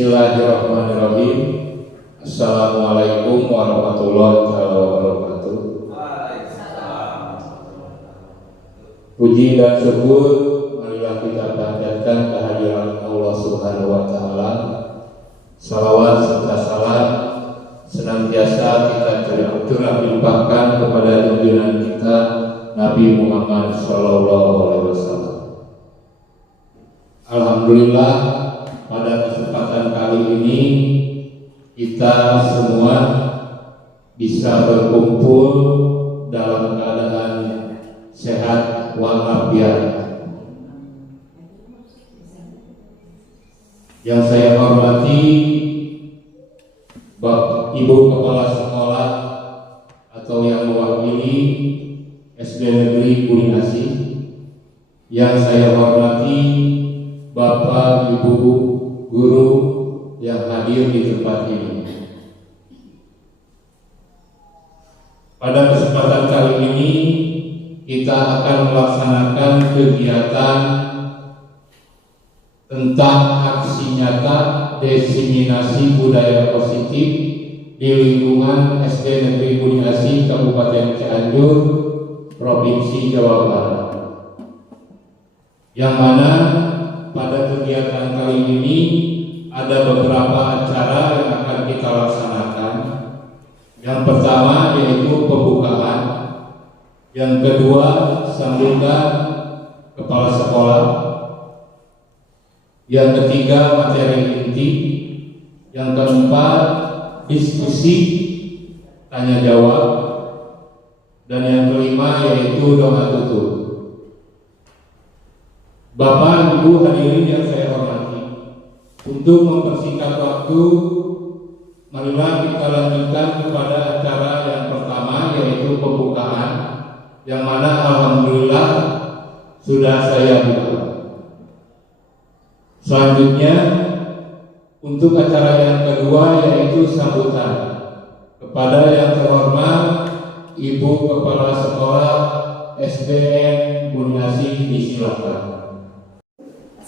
Bismillahirrahmanirrahim. Assalamualaikum warahmatullahi wabarakatuh. Puji dan syukur marilah kita panjatkan kehadiran Allah Subhanahu wa taala. Salawat serta salam senantiasa kita curah limpahkan kepada junjungan kita Nabi Muhammad sallallahu alaihi wasallam. Alhamdulillah, pada kesempatan kali ini kita semua bisa berkumpul dalam keadaan sehat walafiat. Yang saya hormati Ibu Kepala Sekolah atau yang mewakili SD Negeri Buni Asih. Yang saya hormati Bapak Ibu guru yang hadir di tempat ini. Pada kesempatan kali ini kita akan melaksanakan kegiatan tentang aksi nyata diseminasi budaya positif di lingkungan SD Negeri Buni Asih Kabupaten Cianjur, Provinsi Jawa Barat. Yang mana pada kegiatan kali ini ada beberapa acara yang akan kita laksanakan. Yang pertama yaitu pembukaan, yang kedua sambutan kepala sekolah, yang ketiga materi inti, yang keempat diskusi tanya jawab, dan yang kelima yaitu doa tutup. Bapak Ibu hadirin yang saya hormati, untuk mempersingkat waktu, marilah kita lanjutkan kepada acara yang pertama yaitu pembukaan, yang mana alhamdulillah sudah saya buka. Selanjutnya untuk acara yang kedua yaitu sambutan kepada yang terhormat Ibu Kepala Sekolah SDN Buni Asih, disilakan.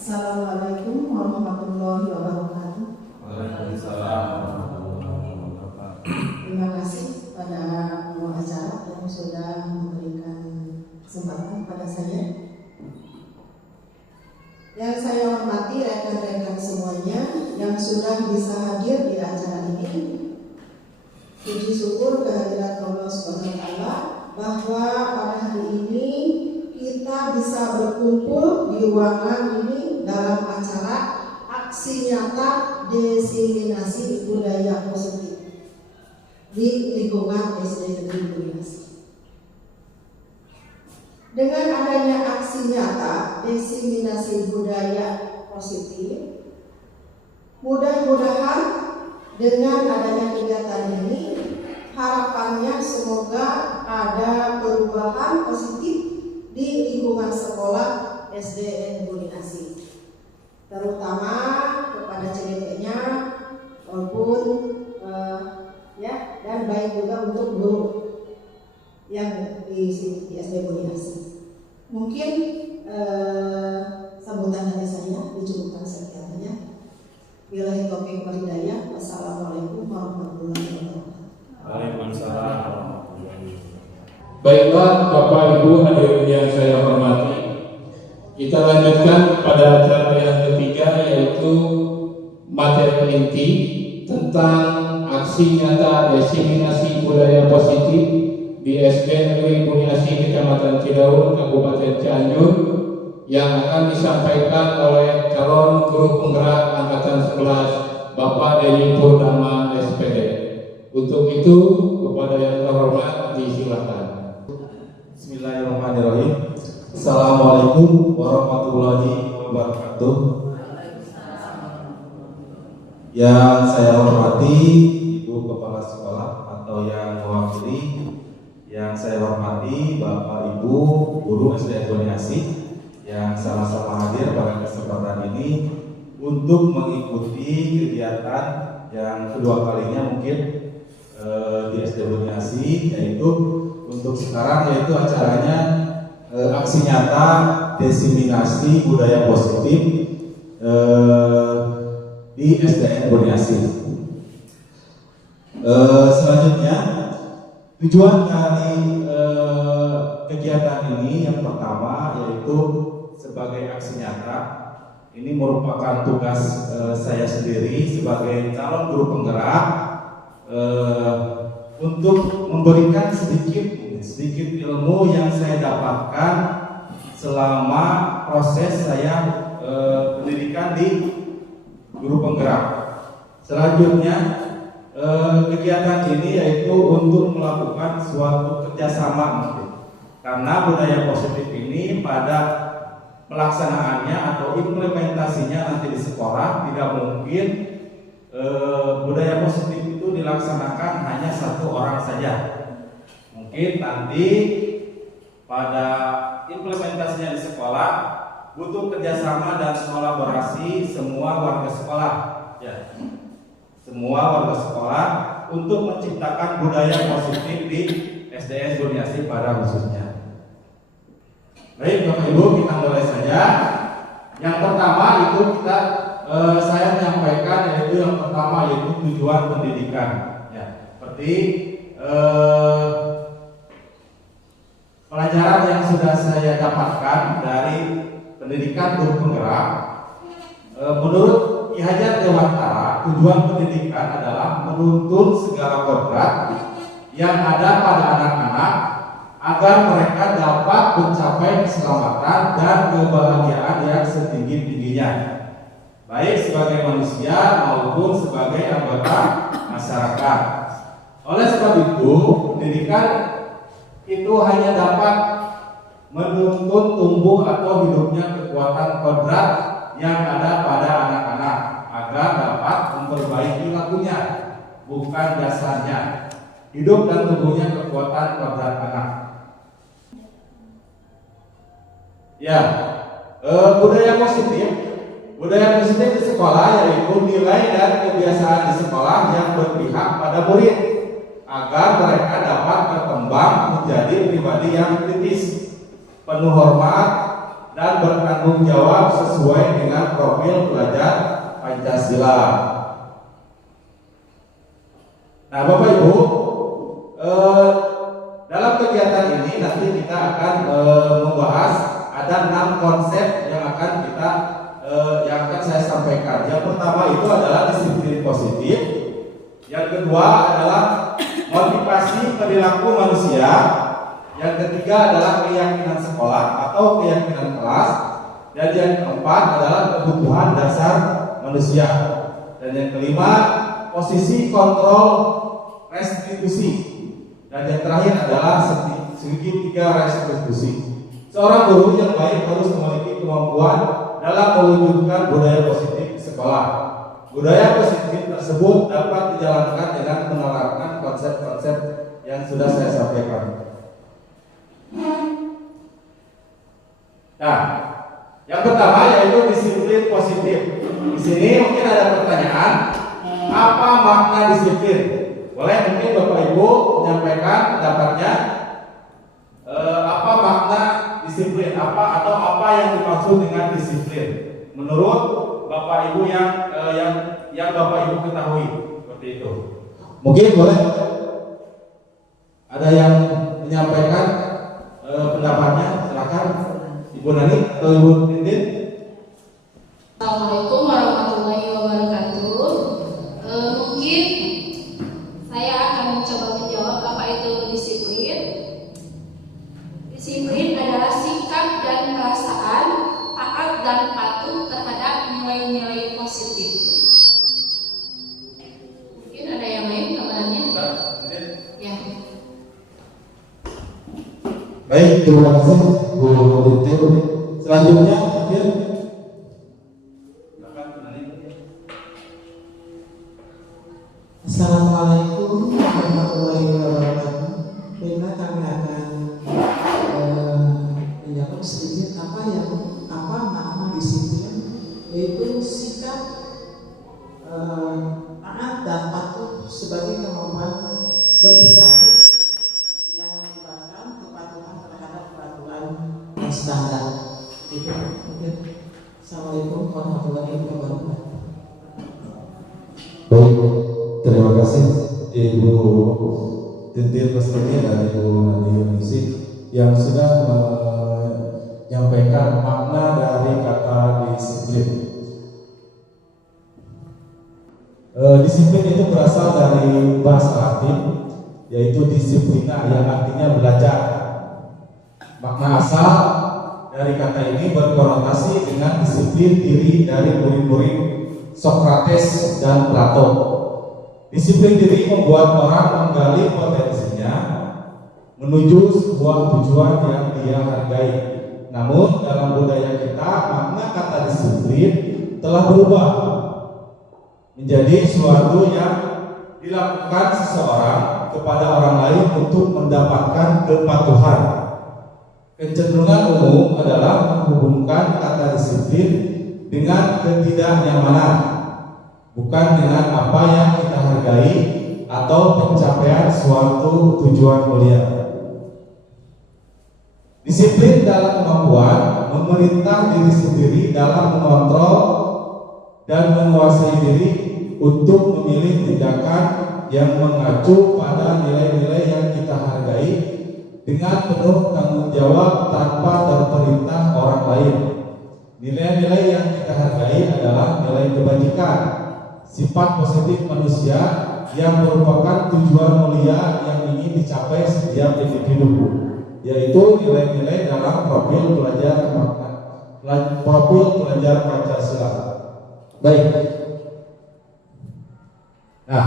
Assalamualaikum warahmatullahi wabarakatuh. Waalaikumsalam warahmatullahi wabarakatuh. Terima kasih pada pengacara yang sudah memberikan kesempatan pada saya. Yang saya hormati rekan-rekan semuanya yang sudah bisa hadir di acara ini. Puji syukur kehadirat Allah Subhanahu wa taala bahwa pada hari ini kita bisa berkumpul di ruangan ini dalam acara aksi nyata diseminasi budaya positif di lingkungan SD Negeri Buni Asih. Dengan adanya aksi nyata diseminasi budaya positif, mudah-mudahan dengan adanya kegiatan ini harapannya semoga ada perubahan positif di lingkungan sekolah SDN Buni Asih, terutama kepada CDP-nya maupun dan baik juga untuk guru yang di SD Buni Asih. Mungkin sambutan dari saya dicukupkan sekiannya. Billahi taufiq wal hidayah. Wassalamualaikum warahmatullahi wabarakatuh. Waalaikumsalam warahmatullahi wabarakatuh. Baiklah Bapak Ibu hadirin yang saya hormati, kita lanjutkan pada acara yang ketiga yaitu materi inti tentang aksi nyata diseminasi budaya positif di SD Negeri Buni Asih Kecamatan Cidaun, Kabupaten Cianjur, yang akan disampaikan oleh calon guru penggerak angkatan 11 Bapak Dedi Purnama SPD. Untuk itu kepada yang terhormat disilakan. Bismillahirrahmanirrahim. Assalamualaikum warahmatullahi wabarakatuh. Yang saya hormati Ibu Kepala Sekolah atau yang mewakili, yang saya hormati Bapak Ibu guru SD Buni Asih yang sama-sama hadir pada kesempatan ini untuk mengikuti kegiatan yang kedua kalinya mungkin di SD Buni Asih, yaitu untuk sekarang yaitu acaranya aksi nyata diseminasi budaya positif di SDN Boniasi. Selanjutnya, tujuan dari kegiatan ini yang pertama yaitu sebagai aksi nyata. Ini merupakan tugas saya sendiri sebagai calon guru penggerak untuk memberikan sedikit ilmu yang saya dapatkan selama proses saya pendidikan di guru penggerak. Selanjutnya kegiatan ini yaitu untuk melakukan suatu kerjasama karena budaya positif ini pada pelaksanaannya atau implementasinya nanti di sekolah tidak mungkin budaya positif itu dilaksanakan hanya satu orang saja. Mungkin nanti pada implementasinya di sekolah butuh kerjasama dan kolaborasi semua warga sekolah, ya. Semua warga sekolah untuk menciptakan budaya positif di SDN Boniasi pada khususnya. Baik Bapak Ibu, kita mulai saja. Yang pertama itu saya menyampaikan yaitu yang pertama yaitu tujuan pendidikan. Ya, seperti pelajaran yang sudah saya dapatkan dari pendidikan guru penggerak. Menurut Ki Hajar Dewantara, tujuan pendidikan adalah menuntun segala kodrat yang ada pada anak-anak agar mereka dapat mencapai keselamatan dan kebahagiaan yang setinggi-tingginya, baik sebagai manusia maupun sebagai anggota masyarakat. Oleh sebab itu, pendidikan itu hanya dapat menuntun tumbuh atau hidupnya kekuatan kodrat yang ada pada anak-anak agar dapat memperbaiki lakunya, bukan dasarnya. Hidup dan tumbuhnya kekuatan kodrat anak. Ya, budaya positif di sekolah yaitu nilai dan kebiasaan di sekolah yang berpihak pada murid agar mereka dapat berkembang menjadi pribadi yang kritis, penuh hormat dan bertanggung jawab sesuai dengan profil pelajar Pancasila. Nah, Bapak Ibu, dalam kegiatan ini nanti kita akan membahas ada 6 konsep yang akan saya sampaikan. Yang pertama itu adalah disiplin positif. Yang kedua adalah motivasi perilaku manusia. Yang ketiga adalah keyakinan sekolah atau keyakinan kelas. Dan yang keempat adalah kebutuhan dasar manusia. Dan yang kelima, posisi kontrol restitusi. Dan yang terakhir adalah segitiga restitusi. Seorang guru yang baik harus memiliki kemampuan dalam mewujudkan budaya positif di sekolah. Budaya positif tersebut dapat dijalankan dengan menerapkan konsep-konsep yang sudah saya sampaikan. Nah, yang pertama yaitu disiplin positif. Di sini mungkin ada pertanyaan, apa makna disiplin? Boleh mungkin Bapak Ibu menyampaikan pendapatnya. Apa makna disiplin? Apa yang dimaksud dengan disiplin? Menurut Bapak Ibu yang Bapak Ibu ketahui seperti itu. Mungkin boleh ada yang menyampaikan pendapatnya, silakan Ibu Nani atau Ibu Tintin. Assalamualaikum warahmatullahi wabarakatuh. Mungkin saya akan mencoba menjawab apa itu disiplin. Disiplin adalah sikap dan perasaan taat dan patuh terhadap nilai-nilai positif. Mungkin ada yang lain tambahannya? Ya. Baik, terima kasih Bu Tintin. Selanjutnya mungkin Assalamualaikum warahmatullahi wabarakatuh. Baiklah, kami akan menjawab sedikit apa makna disiplin, yaitu sikap taat dan patuh sebagai kemampuan berperilaku yang melibatkan kepatuhan terhadap peraturan dan standar. Itu mungkin. Assalamualaikum warahmatullahi wabarakatuh. Baik, terima kasih Ibu Tintin Lestari dan Ibu Nadia Musik yang sudah menyampaikan makna dari kata disiplin. Disiplin itu berasal dari bahasa Latin, yaitu disiplina yang artinya belajar. Makna asal dari kata ini berkonotasi dengan disiplin diri dari murid-murid Sokrates dan Plato. Disiplin diri membuat orang menggali potensinya menuju sebuah tujuan yang dia hargai. Namun dalam budaya kita, makna kata disiplin telah berubah menjadi suatu yang dilakukan seseorang kepada orang lain untuk mendapatkan kepatuhan. Kecenderungan umum adalah menghubungkan kata disiplin dengan ketidaknyamanan, bukan dengan apa yang kita hargai atau pencapaian suatu tujuan mulia. Disiplin dalam kemampuan memerintah diri sendiri dalam mengontrol dan menguasai diri untuk memilih tindakan yang mengacu pada nilai-nilai yang kita hargai dengan penuh tanggung jawab tanpa terperintah orang lain. Nilai-nilai yang kita hargai adalah nilai kebajikan, sifat positif manusia yang merupakan tujuan mulia yang ingin dicapai setiap individu, yaitu nilai-nilai dalam profil pelajar Pancasila. Baik. Nah,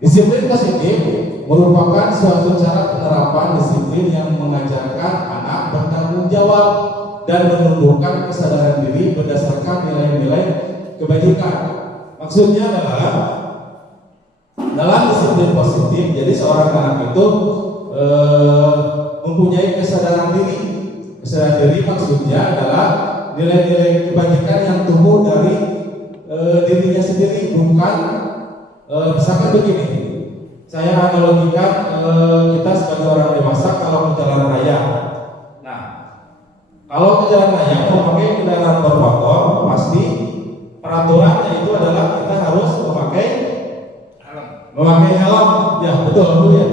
disiplin positif merupakan suatu cara penerapan disiplin yang mengajarkan anak bertanggung jawab dan menumbuhkan kesadaran diri berdasarkan nilai-nilai kebajikan. Maksudnya adalah dalam disiplin positif, jadi seorang anak itu mempunyai kesadaran diri. Kesadaran diri maksudnya adalah nilai-nilai kebajikan yang tumbuh dari dirinya sendiri, bukan misalkan begini. Saya analogikan kita sebagai orang dewasa kalau ke jalan raya. Nah, kalau ke jalan raya memakai kendaraan bermotor, pasti peraturannya itu adalah kita harus memakai helm. Ya, betul Bu ya.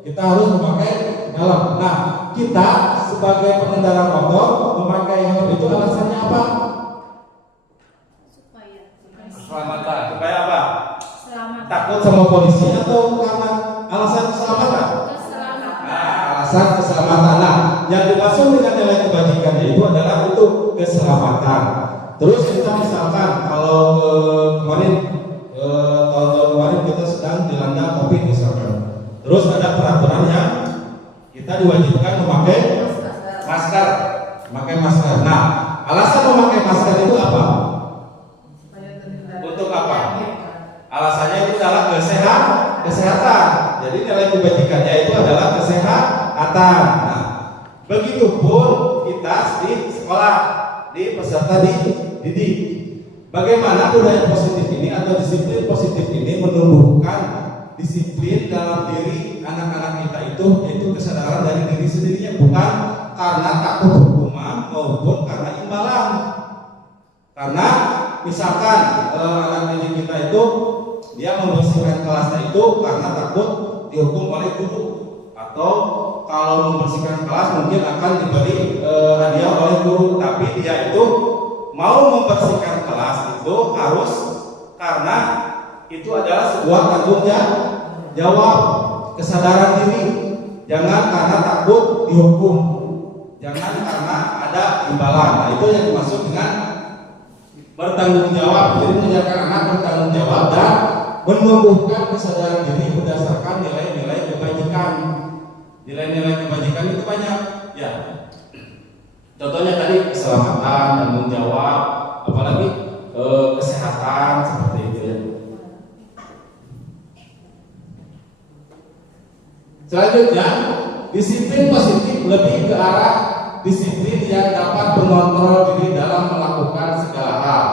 Kita harus memakai helm. Nah, kita sebagai pengendara motor memakai helm itu alasannya apa? Keselamatan. Supaya apa? Selamat. Takut sama polisi atau karena alasan keselamatan? Keselamatan. Nah, alasan keselamatan. Nah, yang dimaksud dengan nilai kebajikannya itu adalah untuk keselamatan. Terus kita misalkan kalau kemarin tahun-tahun kemarin kita sedang dilanda COVID misalkan. Terus ada peraturan yang kita diwajibkan memakai masker. Nah, alasan memakai masker itu apa? Untuk apa? Alasannya itu adalah kesehatan. Jadi nilai kebajikannya itu adalah kesehatan. Nah, begitupun kita di sekolah, di peserta didik. Bagaimana budaya positif ini atau disiplin positif ini menumbuhkan disiplin dalam diri anak-anak kita itu, yaitu kesadaran dari diri sendirinya, bukan karena takut hukuman maupun karena imbalan. Karena misalkan anak didik kita itu dia membersihkan kelasnya itu karena takut dihukum oleh guru, atau kalau membersihkan kelas mungkin akan diberi hadiah oleh guru, tapi dia itu mau membersihkan kelas itu harus karena itu adalah sebuah tanggung jawab, kesadaran diri. Jangan karena takut dihukum, jangan karena ada imbalan. Nah, itu yang dimaksud dengan bertanggung jawab. Jadi mengajarkan anak bertanggung jawab dan menumbuhkan kesadaran diri berdasarkan nilai-nilai kebajikan. Nilai-nilai kebajikan itu banyak, ya. Contohnya tadi keselamatan, tanggung jawab, apalagi kesehatan seperti itu ya. Selanjutnya, disiplin positif lebih ke arah disiplin yang dapat mengontrol diri dalam melakukan segala hal.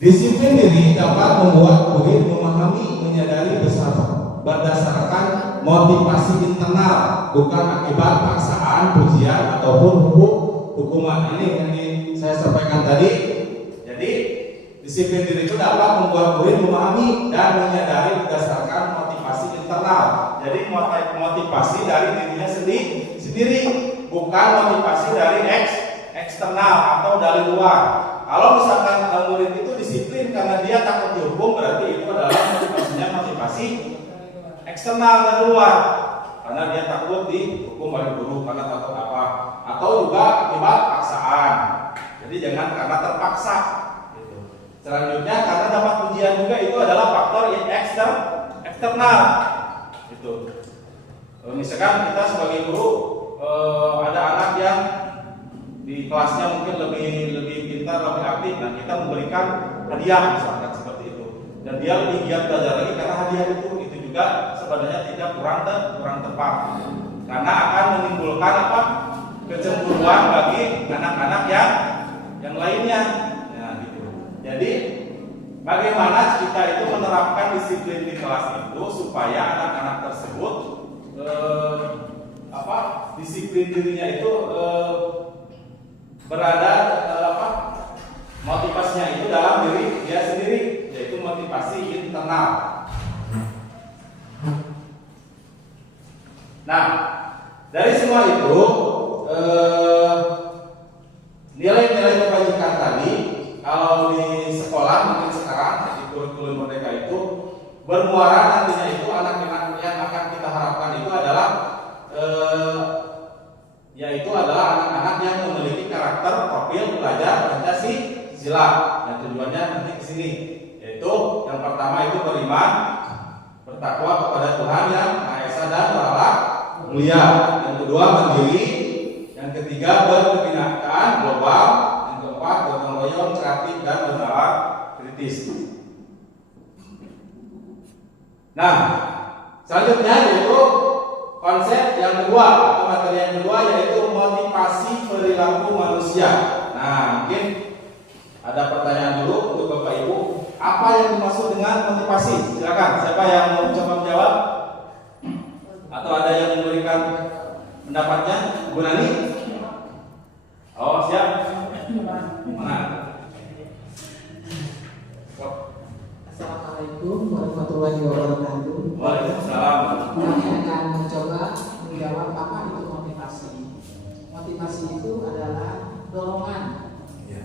Disiplin diri dapat membuat murid memahami, menyadari berdasarkan motivasi internal, bukan akibat paksaan, pujian ataupun hukuman. Ini yang saya sampaikan tadi, jadi disiplin diri itu dapat membuat murid memahami dan menyadari berdasarkan motivasi internal. Jadi motivasi dari dirinya sendiri, bukan motivasi dari eksternal atau dari luar. Kalau misalkan murid itu disiplin karena dia takut dihukum, berarti itu adalah motivasi eksternal dari luar, karena dia takut dihukum oleh guru karena takut apa, atau juga akibat paksaan. Jadi jangan karena terpaksa. Selanjutnya karena dapat ujian juga, itu adalah faktor eksternal. Itu. Misalkan kita sebagai guru ada anak yang di kelasnya mungkin lebih pintar, lebih aktif, nah kita memberikan hadiah misalkan seperti itu, dan dia lebih giat belajar lagi karena hadiah itu juga sebenarnya tidak kurang tepat, karena akan menimbulkan apa, kecemburuan bagi anak-anak yang lainnya. Nah, gitu. Jadi bagaimana kita itu menerapkan disiplin di kelas itu supaya anak-anak tersebut disiplin dirinya itu berada motivasinya itu dalam diri dia sendiri, yaitu motivasi internal. Nah, dari semua itu nilai-nilai kebajikan tadi kalau di sekolah mungkin sekarang di kurikulum Merdeka itu bermuara nantinya itu anak-anak yang akan kita harapkan itu adalah yaitu adalah anak-anak yang memiliki karakter profil belajar Pancasila. Yang tujuannya nanti ke sini, yaitu yang pertama itu beriman, bertakwa kepada Tuhan yang Maha Esa dan berakhlak mulia. Yang kedua mandiri, yang ketiga berkebinekaan global, yang keempat gotong royong, kreatif dan bernalar kritis. Nah, selanjutnya yaitu konsep yang kedua atau materi yang kedua, yaitu motivasi perilaku manusia. Nah, mungkin ada pertanyaan dulu untuk Bapak Ibu, apa yang dimaksud dengan motivasi? Silakan, siapa yang mau coba menjawab? Atau ada yang memberikan pendapatnya? Bu Nani? Oh, siap. Mana? Assalamualaikum warahmatullahi wabarakatuh. Waalaikumsalam. Kami akan mencoba menjawab apa itu motivasi. Motivasi itu adalah dorongan ya,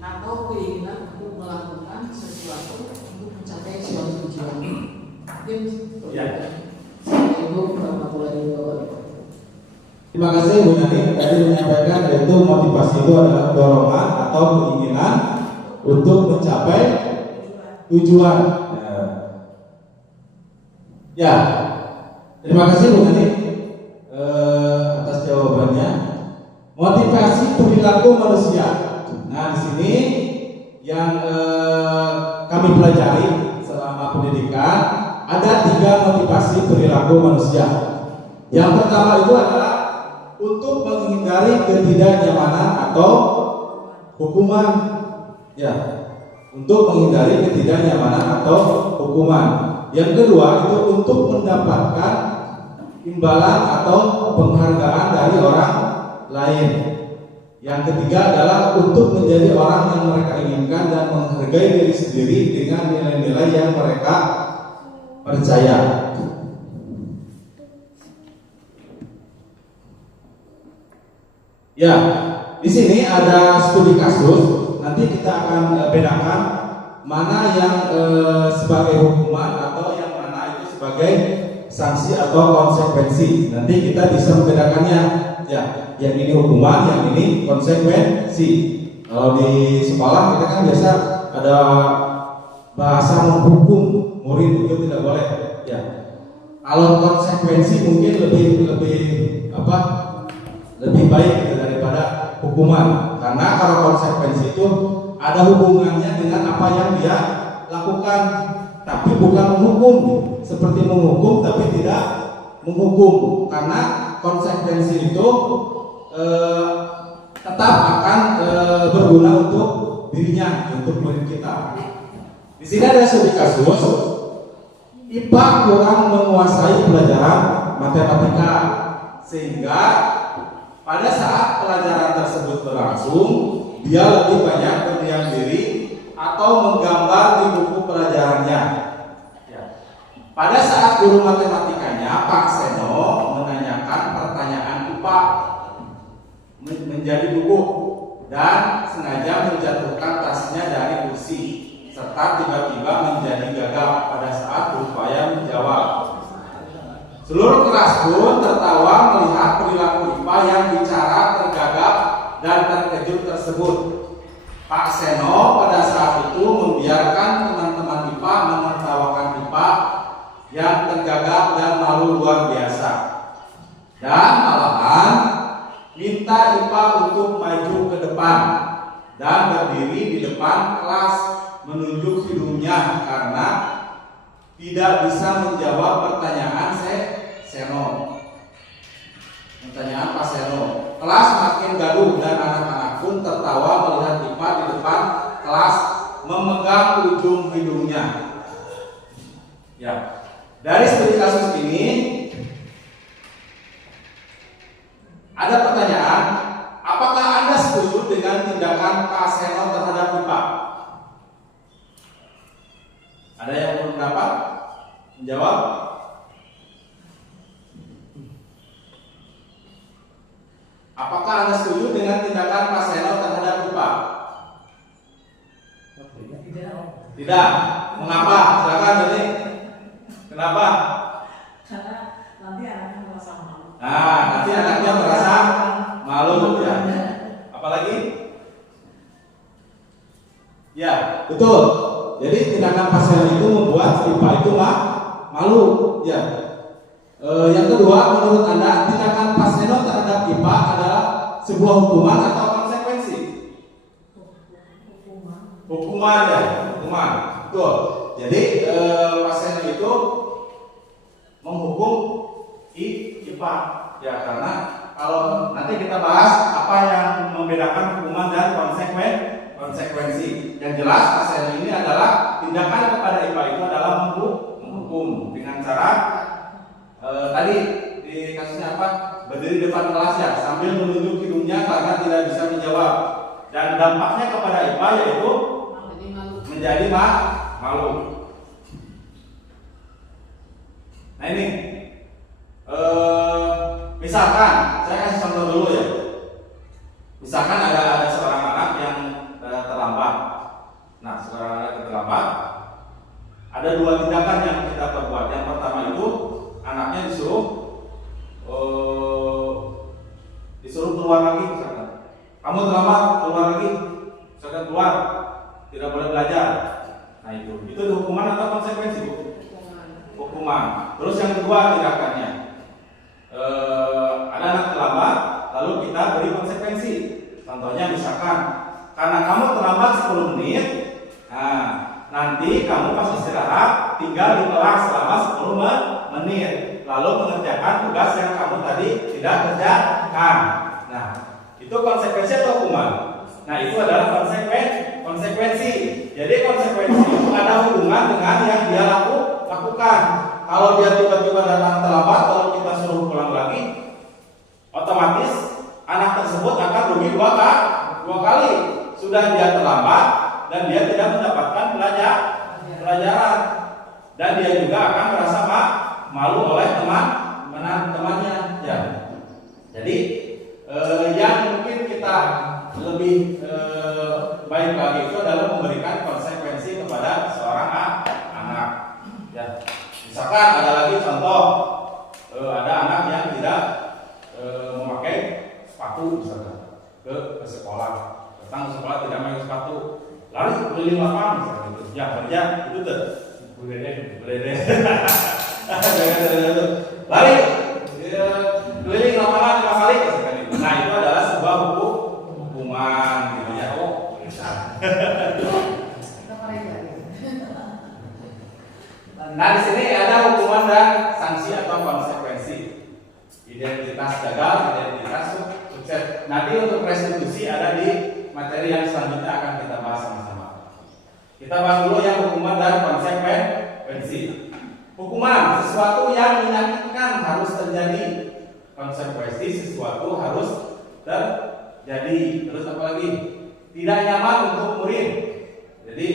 atau keinginan untuk melakukan sesuatu untuk mencapai suatu tujuan. Assalamualaikum warahmatullahi wabarakatuh. Terima kasih Bu Nani tadi menyampaikan, yaitu motivasi itu adalah dorongan atau keinginan untuk mencapai tujuan. Ya, terima kasih Bu Nani atas jawabannya. Motivasi perilaku manusia. Nah, di sini yang kami pelajari selama pendidikan ada 3 motivasi perilaku manusia. Yang pertama itu adalah untuk menghindari ketidaknyamanan atau hukuman. Ya, untuk menghindari ketidaknyamanan atau hukuman. Yang kedua itu untuk mendapatkan imbalan atau penghargaan dari orang lain. Yang ketiga adalah untuk menjadi orang yang mereka inginkan dan menghargai diri sendiri dengan nilai-nilai yang mereka percaya. Ya, di sini ada studi kasus. Nanti kita akan bedakan mana yang sebagai hukuman atau yang mana itu sebagai sanksi atau konsekuensi. Nanti kita bisa membedakannya. Ya, yang ini hukuman, yang ini konsekuensi. Kalau di sekolah kita kan biasa ada bahasa menghukum murid, itu tidak boleh. Ya, kalau konsekuensi mungkin lebih baik daripada hukuman, karena kalau konsekuensi itu ada hubungannya dengan apa yang dia lakukan, tapi bukan menghukum, seperti menghukum tapi tidak menghukum, karena konsekuensi itu tetap akan berguna untuk dirinya, untuk murid kita. Di sini ada studi kasus IPA kurang menguasai pelajaran matematika, sehingga pada saat pelajaran tersebut berlangsung dia lebih banyak berdiam diri atau menggambar di buku pelajarannya. Ya. Pada saat guru matematikanya, Pak Seno menanyakan pertanyaan IPA menjadi gugup dan sengaja menjatuhkan tasnya dari kursi serta tiba-tiba menjadi gagap pada saat berupaya menjawab. Seluruh kelas pun tertawa melihat perilaku IPA yang bicara tergagap dan terkejut tersebut. Pak Seno pada saat itu membiarkan teman-teman IPA menertawakan IPA yang tergagap dan malu luar biasa. Dan malahan minta IPA untuk maju ke depan dan berdiri di depan kelas menunjuk hidungnya karena tidak bisa menjawab pertanyaan Seno. Pertanyaan Pak Seno. Kelas makin gaduh dan anak-anak pun tertawa melihat IPA di depan kelas memegang ujung hidungnya. Ya. Dari studi kasus ini ada pertanyaan, apakah Anda setuju dengan tindakan Pak Seno terhadap IPA? Ada yang berpendapat? Menjawab? Apakah Anda setuju dengan tindakan Pak Seno terhadap IPA? Tidak. Mengapa? Silakan Doni. Kenapa? Karena nanti anaknya merasa malu. Nah, nanti anaknya merasa malu ya. Apalagi? Ya, betul. Jadi tindakan Pak Seno itu membuat IPA itu malu ya. Yang kedua, menurut Anda tindakan Pak Seno terhadap IPA adalah sebuah hukuman atau konsekuensi? Hukuman ya, hukuman. Betul. Jadi Pak Seno itu menghukum IPA ya, karena kalau nanti kita bahas apa yang membedakan hukuman dan konsekuensi. Yang jelas Pak Seno ini adalah tindakan kepada IPA itu adalah menghukum dengan cara tadi di kasusnya apa? Berdiri di depan kelas ya, sambil menunjuk hidungnya karena tidak bisa menjawab. Dan dampaknya kepada IPA yaitu menjadi malu. Nah ini, misalkan saya kasih contoh dulu ya. Misalkan ada seorang anak yang terlambat. Nah, seorang anak yang terlambat, ada dua tindakan yang kita perbuat. Yang pertama itu anaknya disuruh keluar lagi, misalkan. Kamu terlambat, keluar lagi, misalkan keluar, tidak boleh belajar. Nah itu hukuman atau konsekuensi, Bu? Hukuman. Terus yang kedua tindakannya, ada anak terlambat, lalu kita beri konsekuensi. Contohnya misalkan, karena kamu terlambat 10 menit, nah nanti kamu pas istirahat tinggal di kelas selama 10 menit, lalu mengerjakan tugas yang kamu tadi tidak kerjakan. Nah, itu konsekuensi atau hukuman? Nah, itu adalah konsekuensi. Jadi konsekuensi itu ada hubungan dengan yang dia lakukan. Kalau dia tiba-tiba datang terlambat, kalau kita suruh pulang lagi, otomatis anak tersebut akan rugi dua kali. Sudah dia terlambat dan dia tidak mendapatkan pelajaran, dan dia juga akan merasa malu oleh teman-temannya. Ya. Jadi yang mungkin kita lebih baik lagi itu adalah memberikan konsekuensi kepada seorang anak. Ya. Misalkan ada lagi contoh, ada anak yang tidak memakai sepatu misalkan ke sekolah, datang ke sekolah tidak memakai sepatu, lari keliling lapangan misalkan gitu. Ya kerja itu tuh boleh lari keliling lapangan 5 kali misalkan itu. Nah itu adalah sebuah hukuman gitu ya. Nah di sini ada hukuman dan sanksi atau konsekuensi. Identitas gagal, identitas sukses. Nanti untuk restitusi ada di materi yang selanjutnya akan kita bahas sama-sama. Kita bahas dulu yang hukuman dan konsekuensi. Hukuman, sesuatu yang menyakitkan harus terjadi. Konsekuensi, sesuatu harus terjadi. Terus apa lagi? tidak nyaman untuk murid. Jadi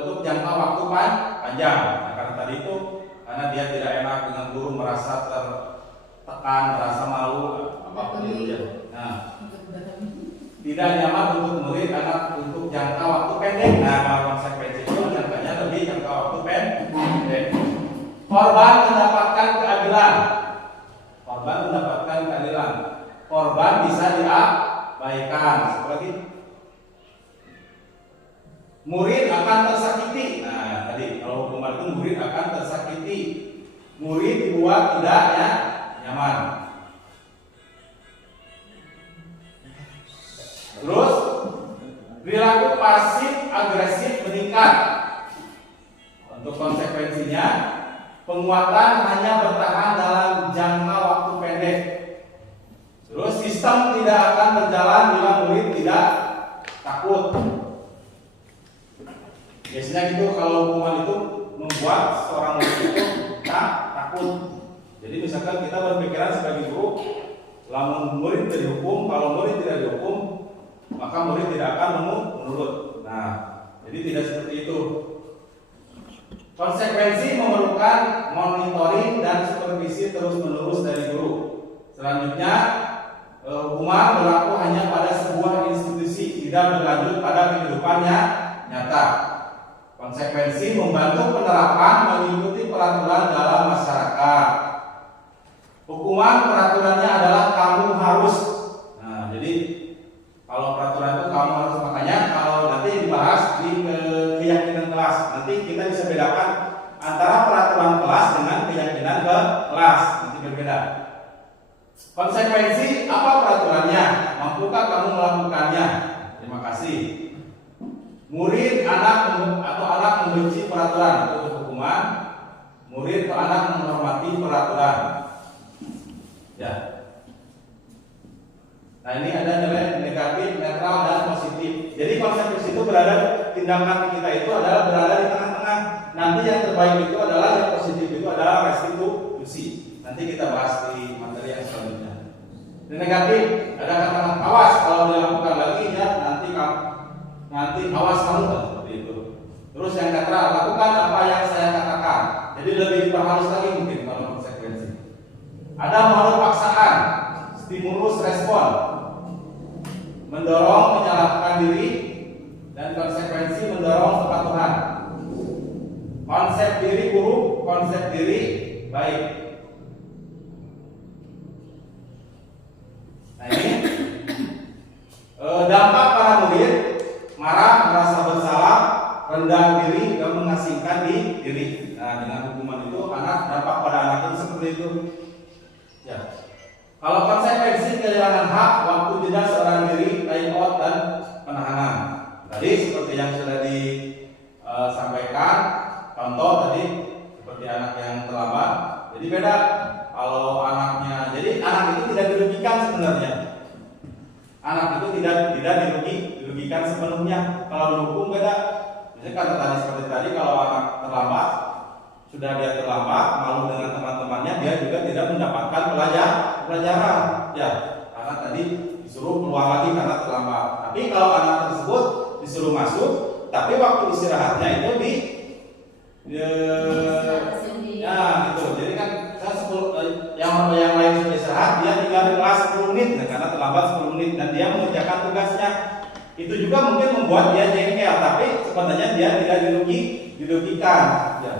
untuk jangka waktu panjang. Nah, karena tadi itu karena dia tidak enak dengan guru, merasa tertekan, merasa malu, apapun itu ya. Nah, tidak nyaman untuk murid anak untuk jangka waktu pendek. Nah, kalau konsekuensi itu jangkanya lebih jangka waktu pendek. Korban mendapatkan keadilan. Korban mendapatkan keadilan. Korban bisa diabaikan. Seperti murid akan tersakiti. Nah, tadi kalau hukuman itu murid akan tersakiti. Murid dibuat tidak nyaman. Terus perilaku pasif agresif meningkat. Untuk konsekuensinya, penguatan hanya bertahan dalam jangka waktu pendek. Terus sistem tidak akan berjalan bila murid tidak takut. Biasanya gitu, kalau hukuman itu membuat seorang murid itu takut. Jadi misalkan kita berpikiran sebagai guru, lamun murid dihukum, kalau murid tidak dihukum, maka murid tidak akan menurut. Nah, jadi tidak seperti itu. Konsekuensi memerlukan monitoring dan supervisi terus-menerus dari guru. Selanjutnya, hukuman berlaku hanya pada sebuah institusi, tidak berlanjut pada kehidupannya nyata. Konsekuensi membantu penerapan mengikuti peraturan dalam masyarakat. Hukuman peraturannya adalah kamu harus. Nah, jadi kalau peraturan itu kamu harus, makanya kalau nanti dibahas di keyakinan kelas, nanti kita bisa bedakan antara peraturan kelas dengan keyakinan kelas, nanti berbeda. Konsekuensi apa peraturannya? Mampukah kamu melakukannya? Terima kasih. Murid anak atau anak membenci peraturan, itu hukuman. Murid atau anak menghormati peraturan. Ya. Nah, ini ada nilai negatif, netral, dan positif. Jadi konsekuensi itu berada, tindakan kita itu adalah berada di tengah-tengah. Nanti yang terbaik itu adalah, yang positif itu adalah restitusi. Nanti kita bahas di materi yang selanjutnya. Di negatif ada kata awas, kalau dilakukan lagi ya nanti awas kamu, seperti itu. Terus yang netral, lakukan apa yang saya katakan. Jadi lebih diperhalus lagi mungkin kalau konsekuensi. Ada model paksaan, stimulus respon, mendorong menyalahkan diri, dan konsekuensi mendorong kepatuhan. Konsep diri buruk, konsep diri baik. Nah, ini dampak para murid marah, merasa bersalah, rendah diri, dan mengasingkan diri. Nah, dengan hukuman itu dampak pada anak itu seperti itu. Ya. Kalau konsekuensi kehilangan hak, waktu jeda seorang diri, time out, dan penahanan. Tadi seperti yang sudah disampaikan, contoh tadi seperti anak yang terlambat. Jadi beda kalau anaknya. Jadi anak itu tidak dirugikan sebenarnya. Anak itu tidak dirugikan sepenuhnya. Kalau dihukum beda. Jadi kata tadi seperti tadi, kalau anak terlambat, sudah dia terlambat, malu dengan teman-temannya, dia juga tidak mendapatkan pelajaran. Ya, karena tadi disuruh keluar lagi karena terlambat. Tapi kalau anak tersebut disuruh masuk, tapi waktu istirahatnya itu ya gitu. Jadi kan yang lain sudah istirahat, dia tinggal di kelas 10 menit, karena terlambat 10 menit, dan dia mengerjakan tugasnya. Itu juga mungkin membuat dia jengkel, tapi sebenarnya dia tidak dirugikan. Ya.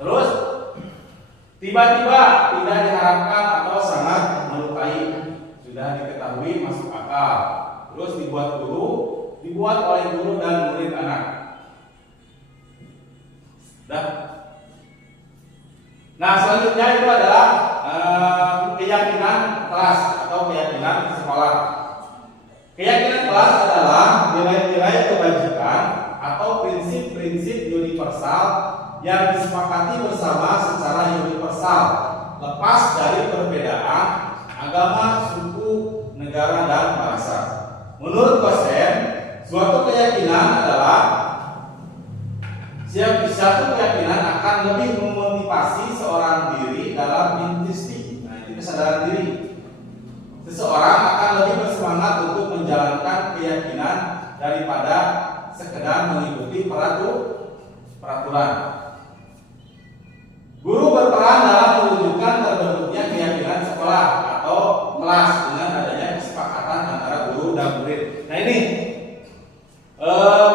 Terus tiba-tiba tidak diharapkan atau sangat melukai, sudah diketahui masuk akal. Terus dibuat oleh guru dan murid anak. Nah, selanjutnya itu adalah keyakinan kelas atau keyakinan sekolah. Keyakinan kelas adalah nilai-nilai kebajikan atau prinsip-prinsip universal yang disepakati bersama secara universal, lepas dari perbedaan agama, suku, negara, dan bahasa. Menurut Kosen, suatu keyakinan adalah satu keyakinan akan lebih memotivasi seorang diri dalam intistik. Nah, itu kesadaran diri. seseorang akan lebih bersemangat untuk menjalankan keyakinan daripada sekedar mengikuti peraturan. Guru berperan dalam mewujudkan terbentuknya keyakinan sekolah atau kelas dengan adanya kesepakatan antara guru dan murid. Nah ini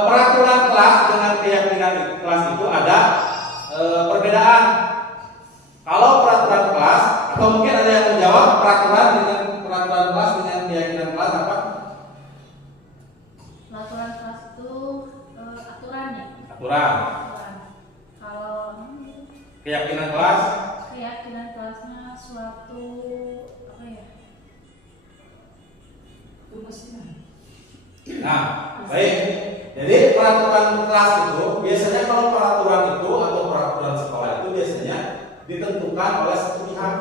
peraturan kelas dengan keyakinan kelas itu ada perbedaan. Kalau peraturan kelas, atau mungkin ada yang menjawab peraturan kelas dengan keyakinan kelas apa? Peraturan kelas itu aturan ya. Aturan. Kalau Keyakinan kelasnya suatu apa ya? Nah, baik. Jadi peraturan kelas itu biasanya kalau peraturan itu atau peraturan sekolah itu biasanya ditentukan oleh satu pihak.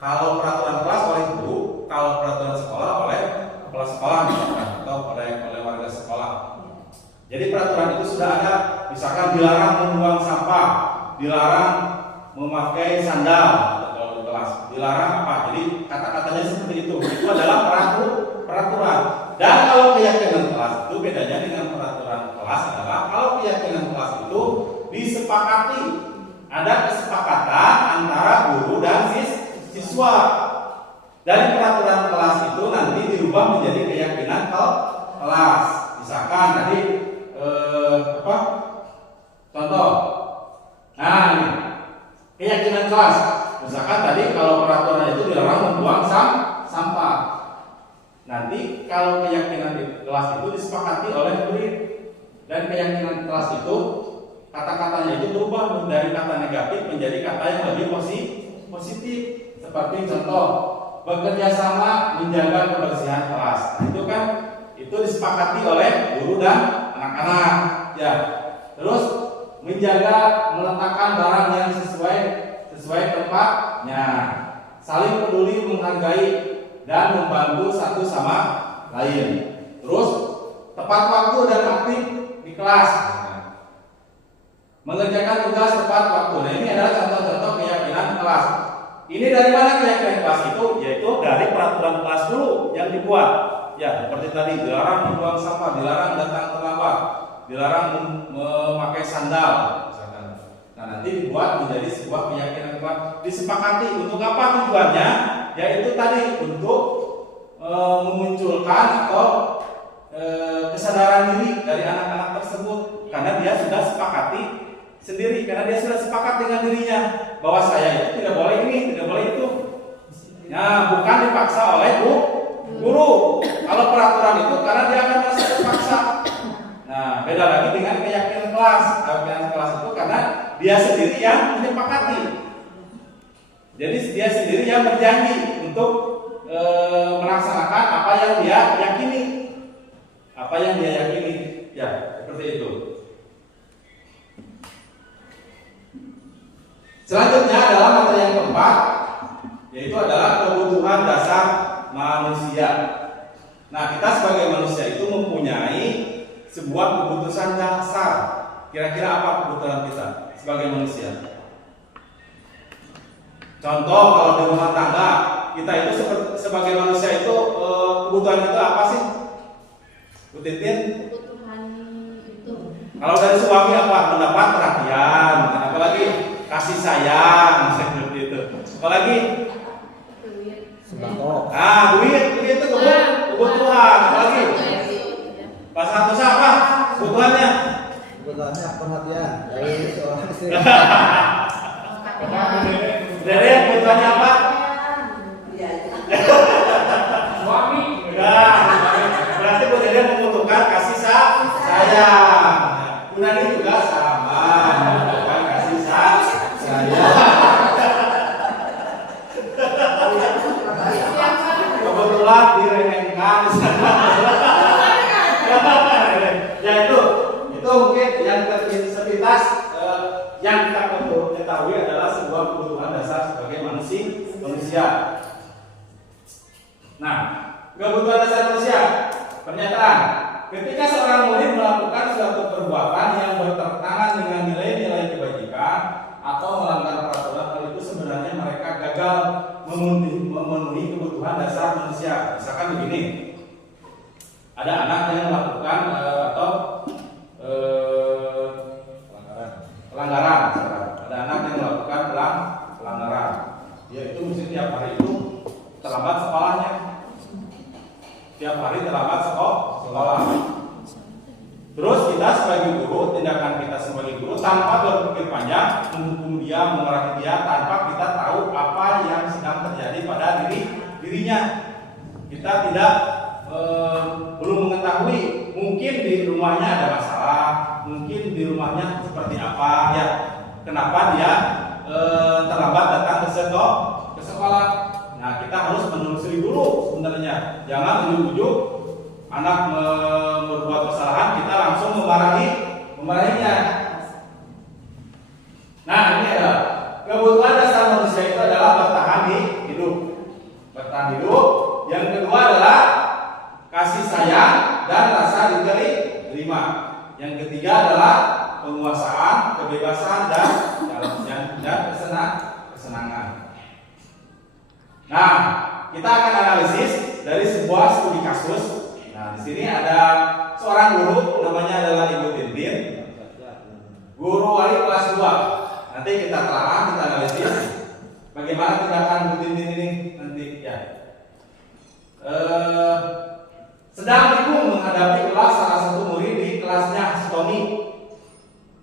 Kalau peraturan kelas oleh guru, kalau peraturan sekolah oleh kepala sekolah misalkan, atau oleh warga sekolah. Jadi peraturan itu sudah ada, misalkan dilarang membuang sampah, dilarang memakai sandal kalau di kelas, dilarang apa? Jadi kata-katanya seperti itu. Itu adalah peraturan. Dan kalau keyakinan kelas itu bedanya dengan peraturan kelas adalah kalau keyakinan kelas itu disepakati, ada kesepakatan antara guru dan siswa. Dari peraturan kelas itu nanti dirubah menjadi keyakinan kelas. Misalkan tadi contoh. Nah ini keyakinan kelas. Misalkan tadi kalau peraturan itu dilarang membuang sampah. Nanti kalau keyakinan di kelas itu disepakati oleh murid dan keyakinan kelas itu kata-katanya itu berubah dari kata negatif menjadi kata yang lebih positif. Seperti contoh bekerja sama menjaga kebersihan kelas. Nah, itu kan itu disepakati oleh guru dan anak-anak. Ya. Terus menjaga meletakkan barang yang sesuai tempatnya. Saling peduli, menghargai dan membantu satu sama lain. Terus tepat waktu dan aktif di kelas. Mengerjakan tugas tepat waktu. Nah, ini adalah contoh-contoh keyakinan kelas. Ini dari mana keyakinan kelas itu? Yaitu dari peraturan kelas dulu yang dibuat. Ya, seperti tadi dilarang membuang sampah, dilarang datang terlambat, dilarang memakai sandal. Nah, nanti dibuat menjadi sebuah keyakinan kelas. Disepakati untuk apa tujuannya? Yaitu tadi untuk memunculkan atau kesadaran diri dari anak-anak tersebut, karena dia sudah sepakati sendiri, karena dia sudah sepakat dengan dirinya bahwa saya itu tidak boleh ini, tidak boleh itu. Nah, bukan dipaksa oleh guru. Kalau peraturan itu karena dia akan merasa terpaksa. Nah, beda lagi dengan keyakinan kelas. Keyakinan kelas itu karena dia sendiri yang menyepakati. Jadi dia sendiri yang berjanji untuk melaksanakan apa yang dia yakini. Apa yang dia yakini. Ya, seperti itu. Selanjutnya adalah materi yang keempat, yaitu adalah kebutuhan dasar manusia. Nah, kita sebagai manusia itu mempunyai sebuah kebutuhan dasar. Kira-kira apa kebutuhan kita sebagai manusia? Contoh, kalau di rumah tangga kita itu sebagai manusia itu kebutuhan kita apa sih? Bu Titin? Kebutuhan itu. Kalau dari suami apa? Mendapat perhatian, apalagi kasih sayang, seperti itu. Apalagi Sembako. duit itu kebutuhan. Apalagi pas satu apa? Kebutuhannya? Kebutuhannya perhatian dari seorang istri. Dede kebutuhannya apa? Suami. Enggak. Berarti Bu Dede membutuhkan kasih sayang. Bu Nani juga sama, membutuhkan kasih sayang. Kebetulan diremehkan. Ya itu mungkin yang sepintas yang kita perlu ketahui adalah sebuah kebutuhan dasar sebagai manusia. Nah, kebutuhan dasar manusia. Pernyataan: ketika seorang murid melakukan suatu perbuatan yang bertentangan dengan nilai-nilai kebajikan atau melanggar peraturan, hal itu sebenarnya mereka gagal memenuhi kebutuhan dasar manusia. Misalkan begini, ada anak yang melakukan pelanggaran. Ada anak yang melakukan pelanggaran. Dia itu mesti tiap hari itu terlambat sekolahnya. Tiap hari terlambat sekolah. Terus kita sebagai guru, tindakan kita sebagai guru tanpa berpikir panjang, menghukum dia, memarahi dia tanpa kita tahu apa yang sedang terjadi pada dirinya. Kita tidak belum mengetahui, mungkin di rumahnya ada masalah, mungkin di rumahnya seperti apa ya. Kenapa dia terlambat datang ke sekolah? Nah, kita harus menelusuri dulu sebenarnya. Jangan ujuk-ujuk anak berbuat kesalahan kita langsung memarahinya. Nah, ini adalah kebutuhan dasar manusia itu adalah bertahan hidup. Yang kedua adalah kasih sayang dan rasa diterima. Yang ketiga adalah penguasaan, kebebasan dan kesenangan. Nah, kita akan analisis dari sebuah studi kasus. Nah, di sini ada seorang guru, namanya adalah Ibu Tintin, guru wali kelas 2. Nanti kita telah kita analisis bagaimana tindakan Bu Tintin ini nanti ya. Sedang bingung menghadapi kelas salah satu murid di kelasnya, si Tommy.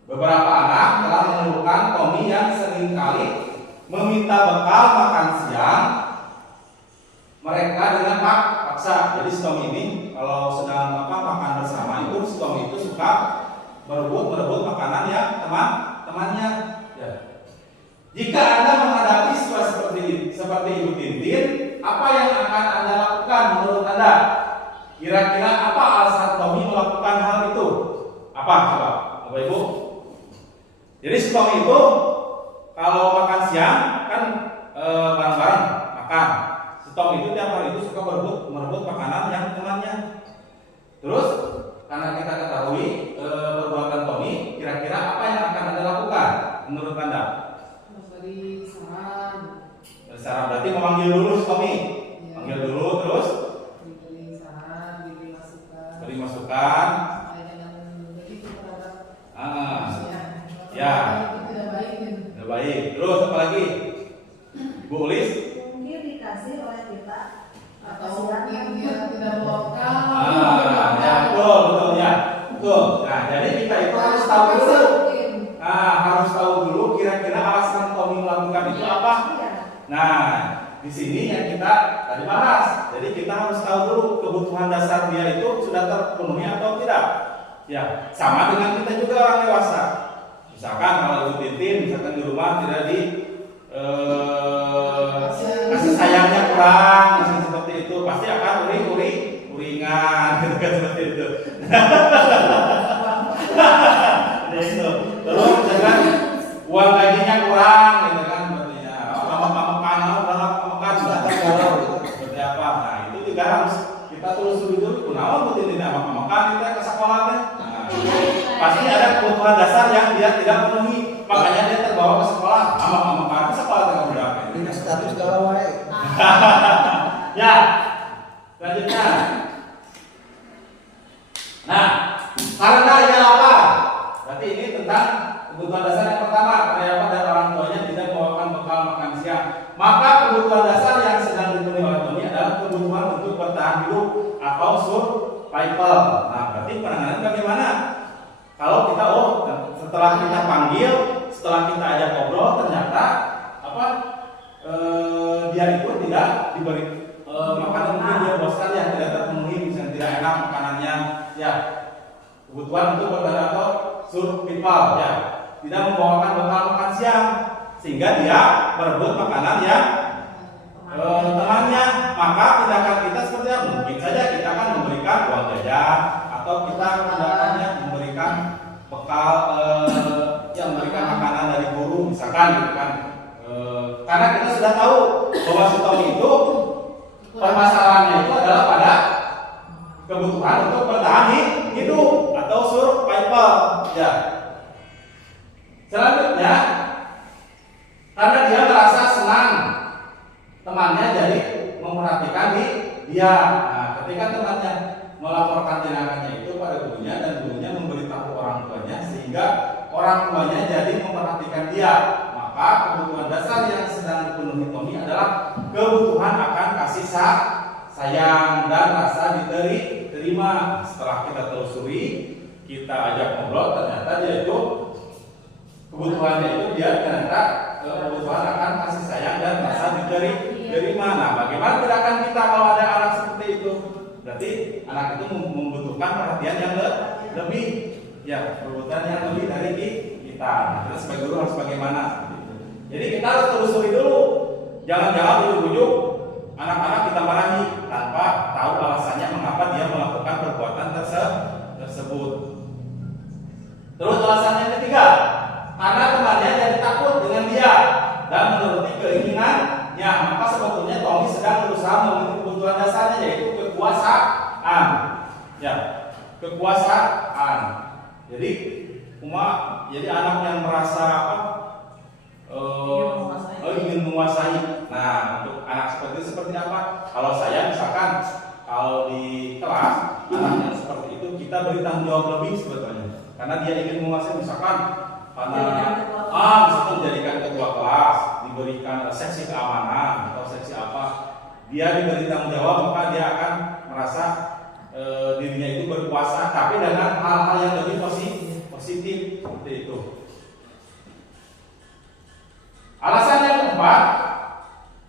Beberapa anak telah menemukan Tommy yang seringkali meminta bekal makan siang mereka dengan paksa. Jadi si Tommy ini kalau sedang makan bersama itu, si Tommy itu suka berebut makanan yang temannya. Ya. Jika Anda menghadapi situasi seperti Ibu Tintin, apa yang akan Anda lakukan menurut Anda? Kira-kira apa alasan Tommy melakukan hal itu? Apa coba, Bapak Ibu? Jadi si Tommy itu kalau makan siang kan bareng-bareng makan. Si Tommy itu tiap hari itu suka merebut makanan yang temannya. Terus karena kita ketahui perbuatan Tommy, kira-kira apa yang akan Anda lakukan menurut Anda? Beri saran. Beri saran berarti memanggil dulu si Tommy. Ya. Panggil dulu terus Diberi saran, diberi masukan. beri masukan. Supaya jangan begitu terhadap Ya. Itu tidak baik. Udah baik. Terus apa lagi? Bu Ulis? Mungkin dikasih oleh kita Atau mungkin dia tidak bawa bekal. Ya, betul ya. Betul. Nah, jadi kita itu harus tahu dulu. Harus tahu dulu kira-kira alasan Tommy melakukan itu apa. Nah, di sini yang kita tadi bahas. Jadi kita harus tahu dulu kebutuhan dasar dia itu sudah terpenuhi atau tidak. Ya, sama dengan kita juga orang dewasa. Misalkan kalau Ibu Tintin, misalkan di rumah tidak di kasih sayangnya kurang, misalnya seperti itu, pasti akan uringan, gitu kan seperti itu. Terus misalkan uang gajinya kurang, gitu kan sepertinya. Makan, seperti apa? Nah, itu juga harus kita telusuri dulu. Kenapa Bu Tintin makan kita ke sekolahnya? Pasti ada kebutuhan dasar yang dia tidak penuhi, makanya dia terbawa ke sekolah. Makan ke sekolah dengan berapa? Ini status kalau wae. Ya, selanjutnya. Nah, karena ia lapar. Berarti ini tentang kebutuhan dasar yang pertama. Karena apa dan orang tuanya tidak membawakan bekal makan siang. Maka kebutuhan dasar yang sedang dipenuhi oleh Tommy adalah kebutuhan untuk bertahan hidup atau survival. Nah, berarti penanganan bagaimana? Kalau kita setelah kita panggil, setelah kita ajak ngobrol, ternyata dia itu tidak diberi makanan, mungkin dia bosan ya, tidak terpenuhi, misalnya tidak enak makanannya, ya kebutuhan untuk bertahan atau survival, ya tidak membawakan bekal makan siang, sehingga dia berebut makanan yang temannya. Maka tindakan kita seperti apa? Mungkin saja kita akan memberikan uang jajan, atau kita tindakannya memberikan bekal, yang memberikan makanan dari guru, misalkan, gitu kan. Karena kita sudah tahu bahwa si Tommy itu permasalahannya itu adalah pada kebutuhan untuk bertahan hidup atau survival. Ya. Selanjutnya, karena dia merasa senang temannya jadi memperhatikan dia. Nah, ketika temannya melaporkan tindakannya itu pada gurunya dan gurunya memberitahu orang tuanya sehingga orang tuanya jadi memperhatikan dia, maka kebutuhan dasar yang sedang dipenuhi Tommy adalah kebutuhan akan kasih sayang dan rasa diterima. Setelah kita telusuri, kita ajak ngobrol, ternyata dia itu kebutuhannya itu dia ternyata kebutuhan akan kasih sayang dan rasa diterima. Nah, bagaimana gerakan kita kalau ada anak seperti itu? Berarti anak itu membutuhkan perhatian yang lebih, ya, kebutuhan yang lebih dari kita. Kita sebagai guru harus bagaimana? Jadi kita harus telusuri dulu. Jangan-jangan ujuk-ujuk anak-anak kita marahi tanpa tahu alasannya mengapa dia melakukan perbuatan tersebut. Terus alasan yang ketiga, karena temannya jadi takut dengan dia dan menuruti keinginannya, maka sebetulnya Tommy sedang berusaha memenuhi kebutuhan dasarnya, yaitu kekuasaan. Ya, kekuasaan. Jadi anak yang merasa ingin menguasai. Nah, untuk anak seperti apa? Kalau saya misalkan kalau di kelas anak yang seperti itu kita beri tanggung jawab lebih sebetulnya, karena dia ingin menguasai, misalkan misalkan menjadikan ketua kelas, diberikan seksi keamanan atau seksi apa, dia diberi tanggung jawab, maka dia akan merasa dirinya itu berkuasa, tapi dengan hal-hal yang lebih positif seperti itu. Alasan yang keempat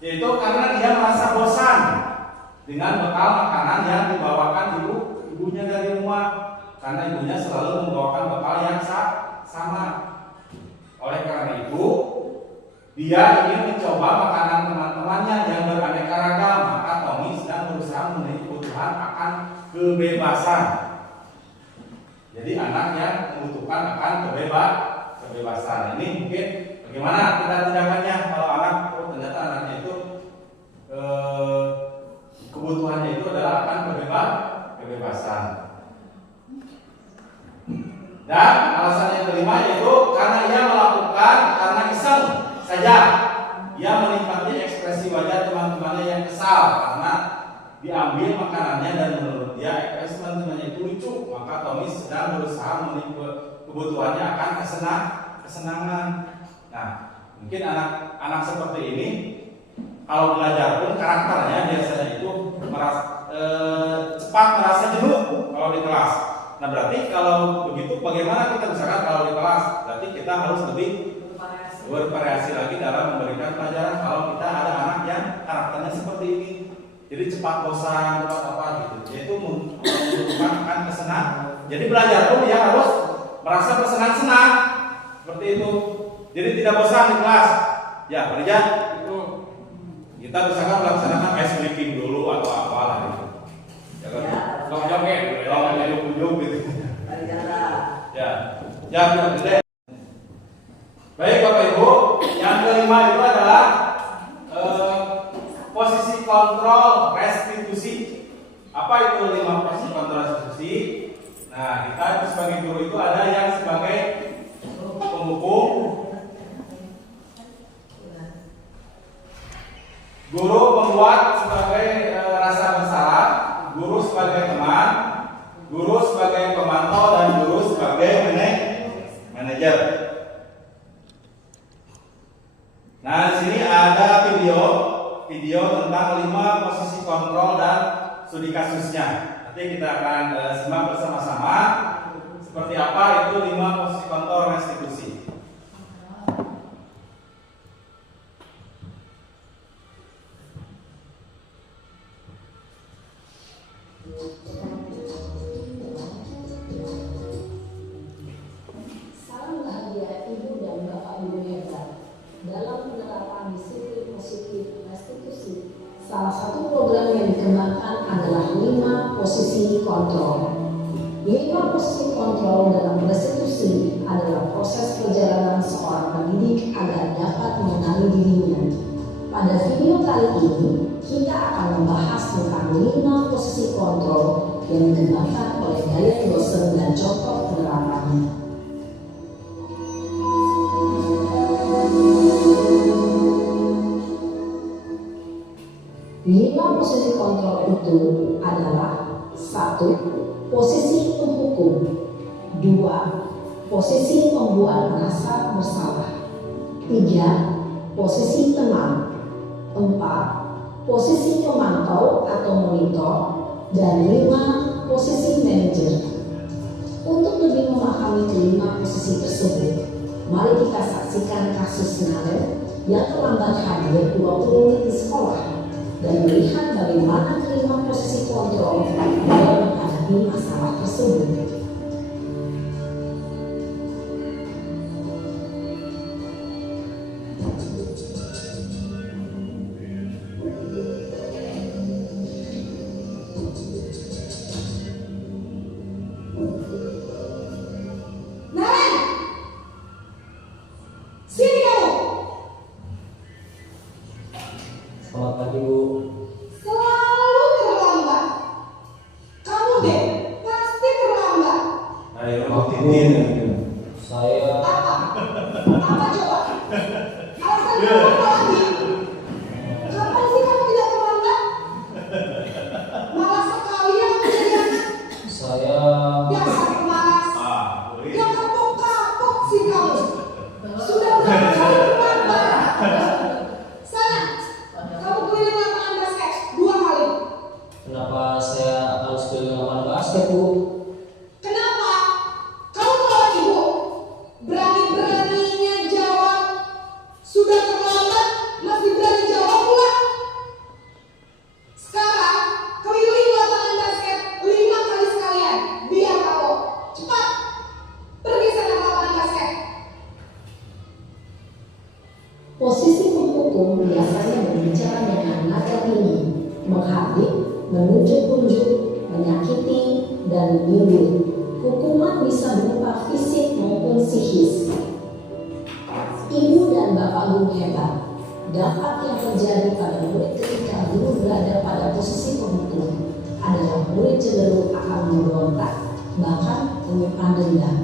yaitu karena dia merasa bosan dengan bekal makanan yang dibawakan ibunya dari rumah, karena ibunya selalu membawakan bekal yang sama. Oleh karena itu, dia ingin mencoba makanan teman-temannya yang beraneka ragam, maka Tommy sedang berusaha memenuhi kebutuhan akan kebebasan. Jadi anak yang membutuhkan akan kebebasan. Ini mungkin bagaimana kita tindakannya kalau anak ternyata anaknya itu kebutuhannya itu adalah akan kebebasan. Dan alasan yang kelima yaitu karena ia melakukan karena iseng saja. Ia menikmati ekspresi wajah teman-temannya yang kesal karena diambil makanannya dan menurut dia ekspresi teman-temannya itu lucu, maka Tommy sedang berusaha memenuhi kebutuhannya akan kesenangan. Nah, mungkin anak seperti ini kalau belajar pun karakternya biasanya itu cepat merasa jenuh kalau di kelas. Nah, berarti kalau begitu bagaimana kita misalkan kalau di kelas? Berarti kita harus lebih bervariasi lagi dalam memberikan pelajaran kalau kita ada anak yang karakternya seperti ini. Jadi cepat bosan, cepat apa gitu. Yaitu membutuhkan akan kesenangan. Jadi belajar pun dia harus merasa bersenang-senang. Seperti itu. Jadi tidak bosan di kelas. Ya, kerja itu kita misalkan melaksanakan ice breaking dulu atau apalah gitu. Ya kan? Kalau joget, kalau ujung gitu. Ya, gede. Baik Bapak Ibu, yang kelima itu adalah posisi kontrol restitusi. Apa itu 5 posisi kontrol restitusi? Nah, kita sebagai guru itu ada yang sebagai pemukul, guru pembuat sebagai rasa bersalah, guru sebagai teman, guru sebagai pemantau, dan guru sebagai manajer. Nah, di sini ada video tentang 5 posisi kontrol dan studi kasusnya. Nanti kita akan simak bersama-sama seperti apa itu 5 posisi kontrol restitusi. Salam bahagia Ibu dan Bapak Ibu hebat. Dalam penerapan disiplin positif restitusi, salah satu program yang dikembangkan adalah 5 posisi kontrol. 5 posisi kontrol dalam restitusi adalah proses perjalanan seorang pendidik agar dapat mengenali dirinya. Pada video kali ini, kita akan membahas tentang 5 posisi kontrol yang dikembangkan oleh gaya dosen dan contoh penerapannya. 5 posisi kontrol itu adalah 1. Posisi penghukum, 2. Posisi pembuat merasa bersalah, 3. Posisi teman, 4. Posisi pemantau atau monitor, dan 5. Posisi manajer. Untuk lebih memahami kelima posisi tersebut, mari kita saksikan kasus Naren yang terlambat hadir 20 menit di sekolah dan melihat bagaimana kelima posisi kontrol dalam menghadapi masalah tersebut. Selamat pagi, Bu. Selalu terlambat. Kamu deh, pasti terlambat. Ayo, rutin. Saya Apa? Apa coba? Alasan kamu apa lagi? Kapan sih kamu tidak terlambat? Malas sekali ya kamu jadi anak. saya Biasa pemalas. Yang kapok-kapok sih kamu. Sudah berapa kali terlambat? Sana, kamu keliling lapangan basket 2 kali. kenapa saya harus keliling lapangan basket, Bu? Kenapa? Kamu tolak ibu. Berani-beraninya jawab. Sudah terlambat, masih berani jawab pula. Sekarang, keliling lapangan basket 5 kali sekalian. Biar kamu. Cepat. Pergi sana ke lapangan basket. Posisi penghukum biasanya berbicara dengan nada tinggi, menghardik, menunjuk-nunjuk, menyakiti, dan menyindir. Hukuman bisa berupa fisik maupun psikis. Ibu dan bapak guru hebat. Dampak yang terjadi pada murid ketika guru berada pada posisi penghukum adalah murid cenderung akan memberontak, bahkan menyimpan dendam.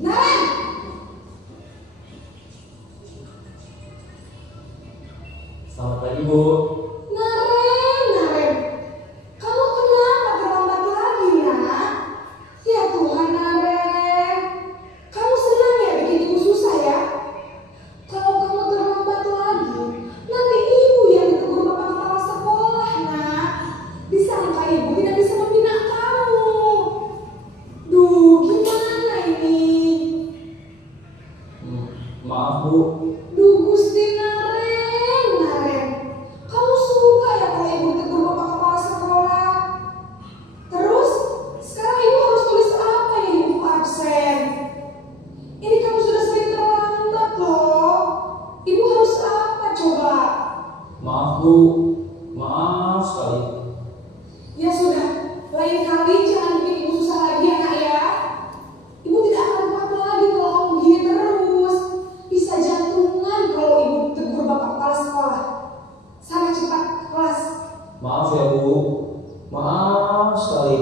Naren! Selamat pagi, Bu. Naren. Kamu kenapa terlambat lagi, nak? Ya Tuhan, Naren. Kamu senang ya bikin ibu susah ya? Kalau kamu terlambat lagi, nanti ibu yang ditegur bapak kepala sekolah, nak. Disangka ibu tidak bisa membina kamu. Duh, gimana ini? Maaf, Bu. Duh, Gusti Naren. Kamu suka ya kalau ibu tegur bapak kepala sekolah? Terus, sekarang ibu harus tulis apa ya di buku absen? Ini kamu sudah sering terlambat loh. Ibu harus apa coba? Maaf, Bu. Maaf sekali. Ya sudah, lain kali jangan bikin ibu susah lagi ya nak ya. Ibu tidak akan kuat lagi kalau kamu begini terus. Bisa jantungan kalau ibu tegur bapak kepala sekolah. Sana cepat ke kelas. Maaf ya, Bu. Maaf sekali.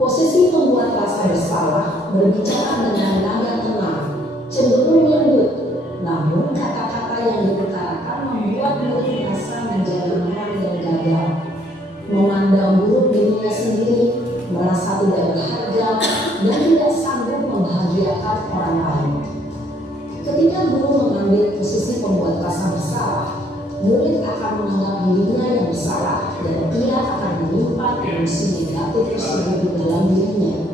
Posisi pembuat rasa bersalah berbicara dengan nada tenang, cenderung lembut, namun kata-kata yang diutarakan membuat murid merasa menjadi orang yang gagal, memandang buruk dirinya sendiri, merasa tidak berharga, dan tidak sanggup membahagiakan orang lain. Ketika guru mengambil posisi pembuat rasa bersalah, murid akan menganggap dirinya yang bersalah dan ia akan menyimpan emosi negatif tersebut di dalam dirinya.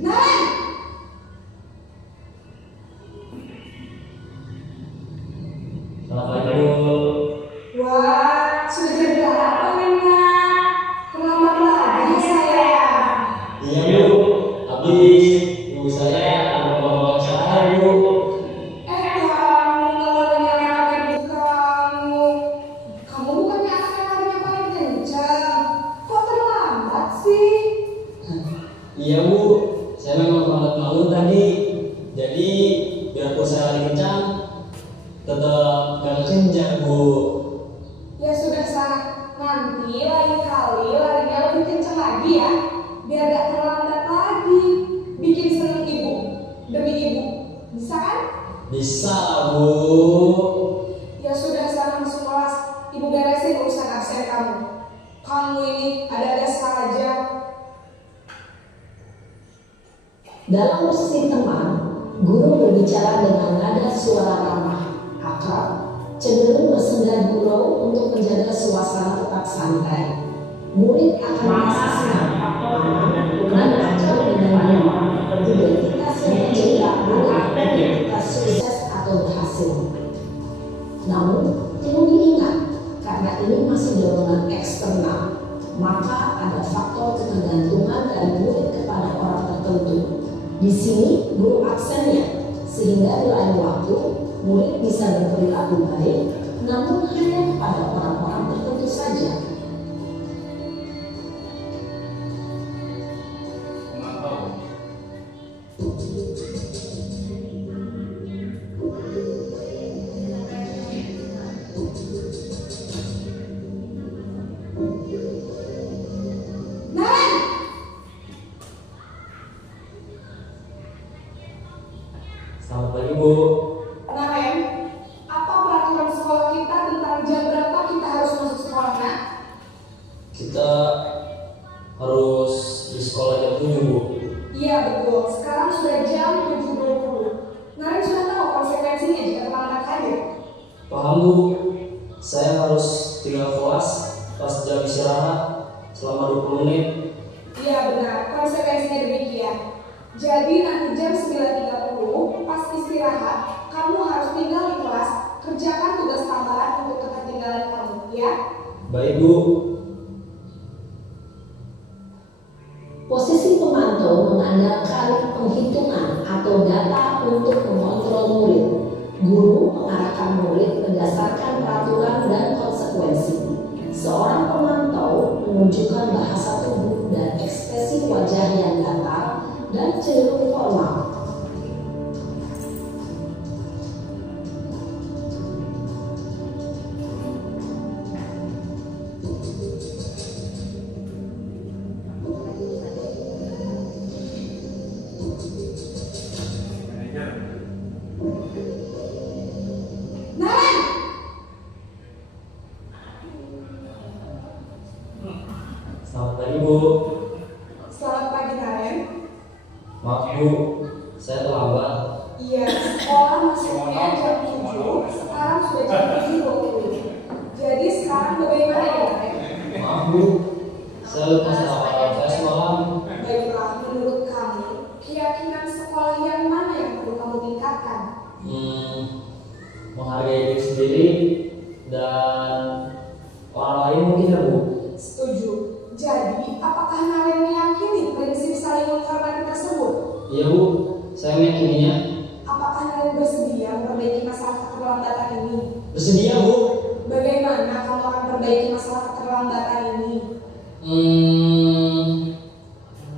Naren! Selamat pagi, Bu. Wah, sudah jam berapa Nena? Terlambat lagi saya. Iya, Bu. Habis Saya memang banget malu tadi. Jadi biarpun saya lari kencang, tetap gak kencang Bu. Ya sudah sana, nanti lain kali larinya lebih kencang lagi ya, biar gak terlambat lagi. Bikin seneng ibu, demi ibu, bisa kan? Bisa Bu. Ya sudah sana masuk kelas, ibu beresin urusan absen kamu. Kamu ini ada-ada saja. Dalam posisi teman, guru berbicara dengan nada suara ramah, akrab, cenderung bersenda gurau untuk menjaga suasana tetap santai. Murid akan merasa senang dengan belajar dengan identitas yang menjaga murid identitas sukses atau berhasil. Namun, perlu diingat, karena ini masih dorongan eksternal, maka ada faktor ketergantungan dari murid kepada orang tertentu. Di sini guru absennya, sehingga di lain waktu murid bisa berperilaku baik, namun hanya kepada orang-orang tertentu saja. Selamat pagi Bu. Naren, apa peraturan sekolah kita tentang jam berapa kita harus masuk sekolah, Nak? Kita harus di sekolah jam 7 Bu. Iya betul, sekarang sudah jam 7.20. Naren sudah tahu konsekuensinya jika terlambat hadir. Paham Bu. Saya harus tinggal kelas pas jam istirahat selama 20 menit. Iya benar, konsekuensinya demikian. Jadi nanti jam 9.30 pas istirahat, kamu harus tinggal di kelas, kerjakan tugas tambahan untuk ketertinggalan kamu, ya? Baik Bu. Posisi pemantau mengandalkan penghitungan atau data untuk mengontrol murid. Guru mengarahkan murid berdasarkan peraturan dan konsekuensi. Seorang pemantau menunjukkan bahasa tubuh dan ekspresi wajah yang datar dan cenderung formal. Naren! Selamat pagi Bu. Selamat pagi Naren. Maaf Bu, saya terlambat. Iya, sekolah masuknya jam 7, sekarang sudah jam 7.20. Jadi sekarang bagaimana ya Naren? Maaf Bu, saya lupa sarapan saya semalam. Baiklah, menurut kamu, keyakinan sekolah yang mana yang perlu kamu tingkatkan? Menghargai diri sendiri dan orang lain mungkin ya Bu. Setuju. Jadi, apakah Naren meyakini prinsip saling menghormati tersebut? Iya Bu, saya meyakininya. Apakah Naren bersedia memperbaiki masalah keterlambatan ini? Bersedia Bu. Bagaimana kamu akan perbaiki masalah keterlambatan ini?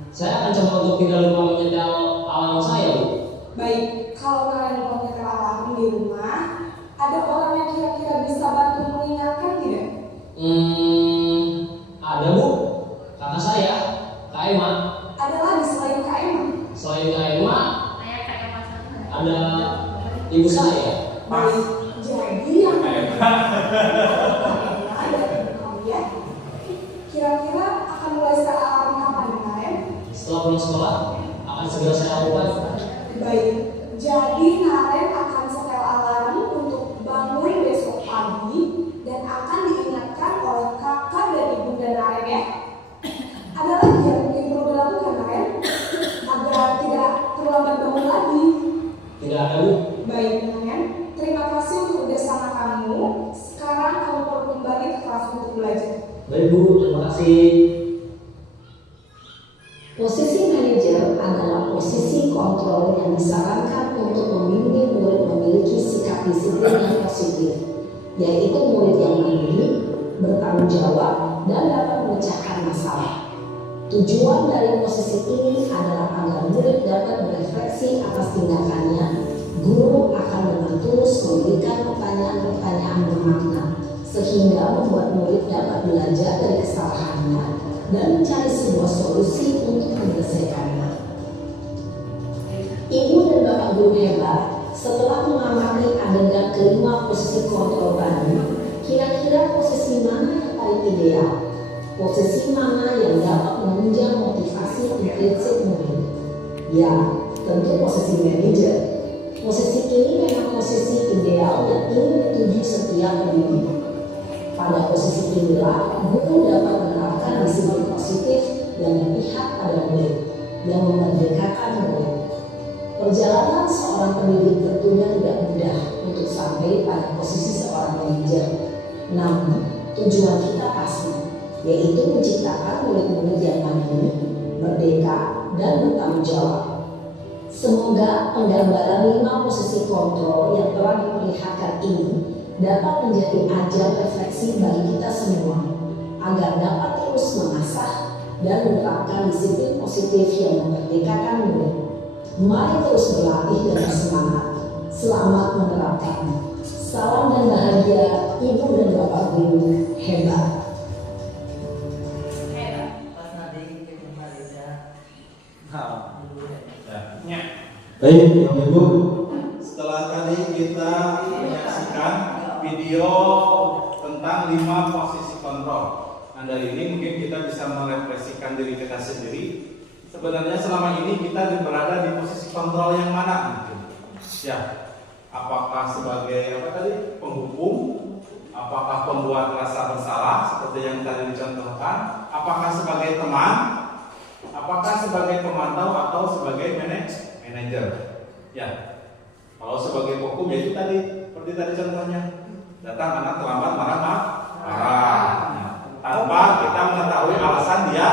Saya akan coba untuk tidak lupa menyetel alarm saya Bu. Baik, kalau Naren lupa menyetel alarm di rumah, ada orang yang kira-kira bisa bantu mengingatkan tidak? Ada Bu, kakak saya, Kak Emma. Ada lagi selain Kak Emma? Selain Kak Emma, ada ibu saya. Baik, jadi yang ada kamu ya. Kira-kira akan mulai setel alarm kapan ya Naren? Setelah pulang sekolah, akan segera saya lakukan. Baik, jadi Naren akan setel alarm untuk bangun besok pagi dan akan diingatkan oleh kakak dan ibunda Naren ya. Ada lagi yang mungkin perlu dilakukan Naren agar tidak terlambat bangun lagi. Tidak ada Bu. Baik Naren, terima kasih untuk kerjasama kamu. Sekarang kamu perlu kembali ke kelas untuk belajar. Baik Bu, terima kasih. Posisi manajer adalah posisi kontrol yang disarankan untuk membimbing murid memiliki sikap disiplin yang positif, yaitu murid yang mandiri, bertanggung jawab, dan dapat memecahkan masalah. Tujuan dari posisi ini adalah agar murid dapat berefleksi atas tindakannya, guru akan dengan tulus memberikan pertanyaan-pertanyaan bermakna sehingga membuat murid dapat belajar dari kesalahannya dan mencari sebuah solusi untuk menyelesaikannya. Ibu dan bapak guru hebat, setelah mengamati adegan kelima posisi kontrol tadi, kira-kira posisi mana yang paling ideal? Posisi mana yang dapat menunjang motivasi intrinsik murid? Ya, tentu posisi manajer. Posisi ini memang posisi ideal dan ingin dituju setiap pendidik. Pada posisi inilah, guru dapat menerapkan disiplin positif yang berpihak pada murid, yang memerdekakan murid. Perjalanan seorang pendidik tentunya tidak mudah untuk sampai pada posisi seorang manajer. Namun, tujuan kita pasti, yaitu menciptakan murid-murid yang mandiri, merdeka, dan bertanggung jawab. Semoga penggambaran 5 posisi kontrol yang telah diperlihatkan ini dapat menjadi ajang refleksi bagi kita semua, agar dapat terus mengasah dan menerapkan disiplin positif yang memerdekakan murid. Mari terus berlatih dan bersemangat. Selamat menerapkan. Salam dan bahagia Ibu dan Bapak Guru hebat. Baik, Bapak Ibu, setelah tadi kita menyaksikan video tentang 5 posisi kontrol. Nah, dari ini mungkin kita bisa merefleksikan diri kita sendiri. Sebenarnya selama ini kita berada di posisi kontrol yang mana mungkin? Ya, apakah sebagai penghukum, apakah pembuat rasa bersalah seperti yang tadi dicontohkan, apakah sebagai teman, apakah sebagai pemantau atau sebagai manajer? Ya, kalau sebagai hukum ya itu tadi seperti tadi contohnya, datang anak terlambat marah. Tanpa kita mengetahui alasan dia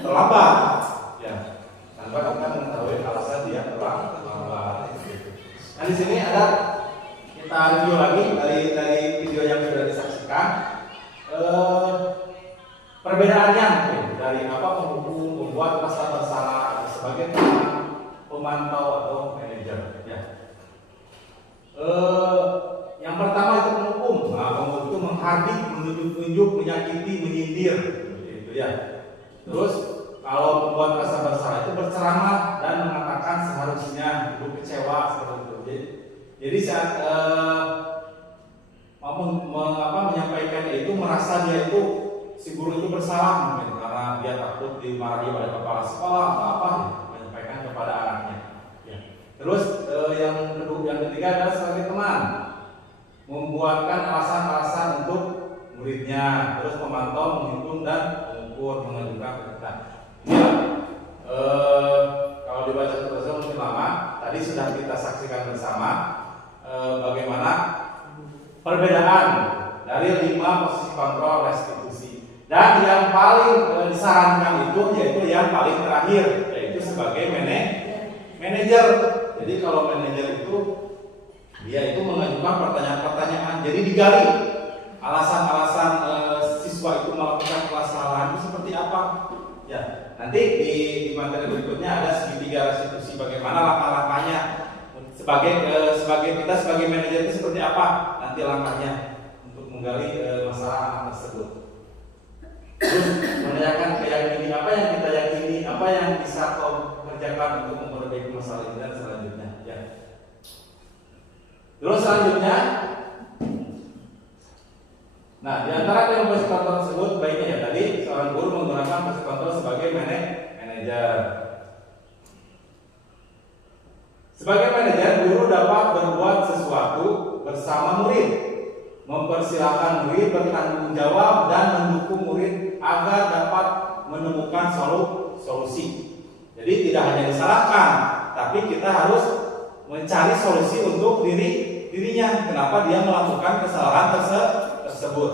terlambat, ya, tanpa kita mengetahui alasan dia terlambat. Nah, di sini ada kita review lagi dari video yang sudah disaksikan. Perbedaannya mungkin dari penghukum, membuat rasa bersalah sebagai pemantau atau manajer. Ya. Yang pertama itu penghukum. Nah, penghukum itu menghardik, menunjuk-nunjuk, menyakiti, menyindir, gitu ya. Terus kalau membuat rasa bersalah itu berceramah dan mengatakan seharusnya ibu kecewa seperti itu. Jadi saat menyampaikan itu merasa dia itu si guru itu bersalah mungkin karena dia takut dimarahi oleh kepala sekolah atau apa ya, menyampaikan kepada anaknya. Ya. Terus yang ketiga adalah sebagai teman, membuatkan alasan-alasan untuk muridnya, terus memantau, menghitung dan mengukur, mengajukan perintah. Inilah kalau dibaca terus mungkin lama. Tadi sudah kita saksikan bersama bagaimana perbedaan dari 5 posisi kontrol restitusi. Dan yang paling disarankan itu yaitu yang paling terakhir, yaitu sebagai manajer. Jadi kalau manajer itu dia itu mengajukan pertanyaan-pertanyaan. Jadi digali alasan-alasan siswa itu melakukan kesalahan itu seperti apa. Ya, nanti di materi berikutnya ada segitiga restitusi, bagaimana langkah-langkahnya. Sebagai kita sebagai manajer itu seperti apa nanti langkahnya untuk menggali masalah tersebut. Terus menanyakan keyakinan apa yang kita yakini, apa yang bisa kau kerjakan untuk memperbaiki masalah ini dan selanjutnya. Ya. Terus selanjutnya, nah di antara yang posisi kontrol tersebut baiknya ya tadi seorang guru menggunakan posisi kontrol sebagai manajer. Sebagai manajer, guru dapat berbuat sesuatu bersama murid, mempersilahkan murid bertanggung jawab dan mendukung murid agar dapat menemukan solusi. Jadi tidak hanya disalahkan, tapi kita harus mencari solusi untuk dirinya. Kenapa dia melakukan kesalahan tersebut?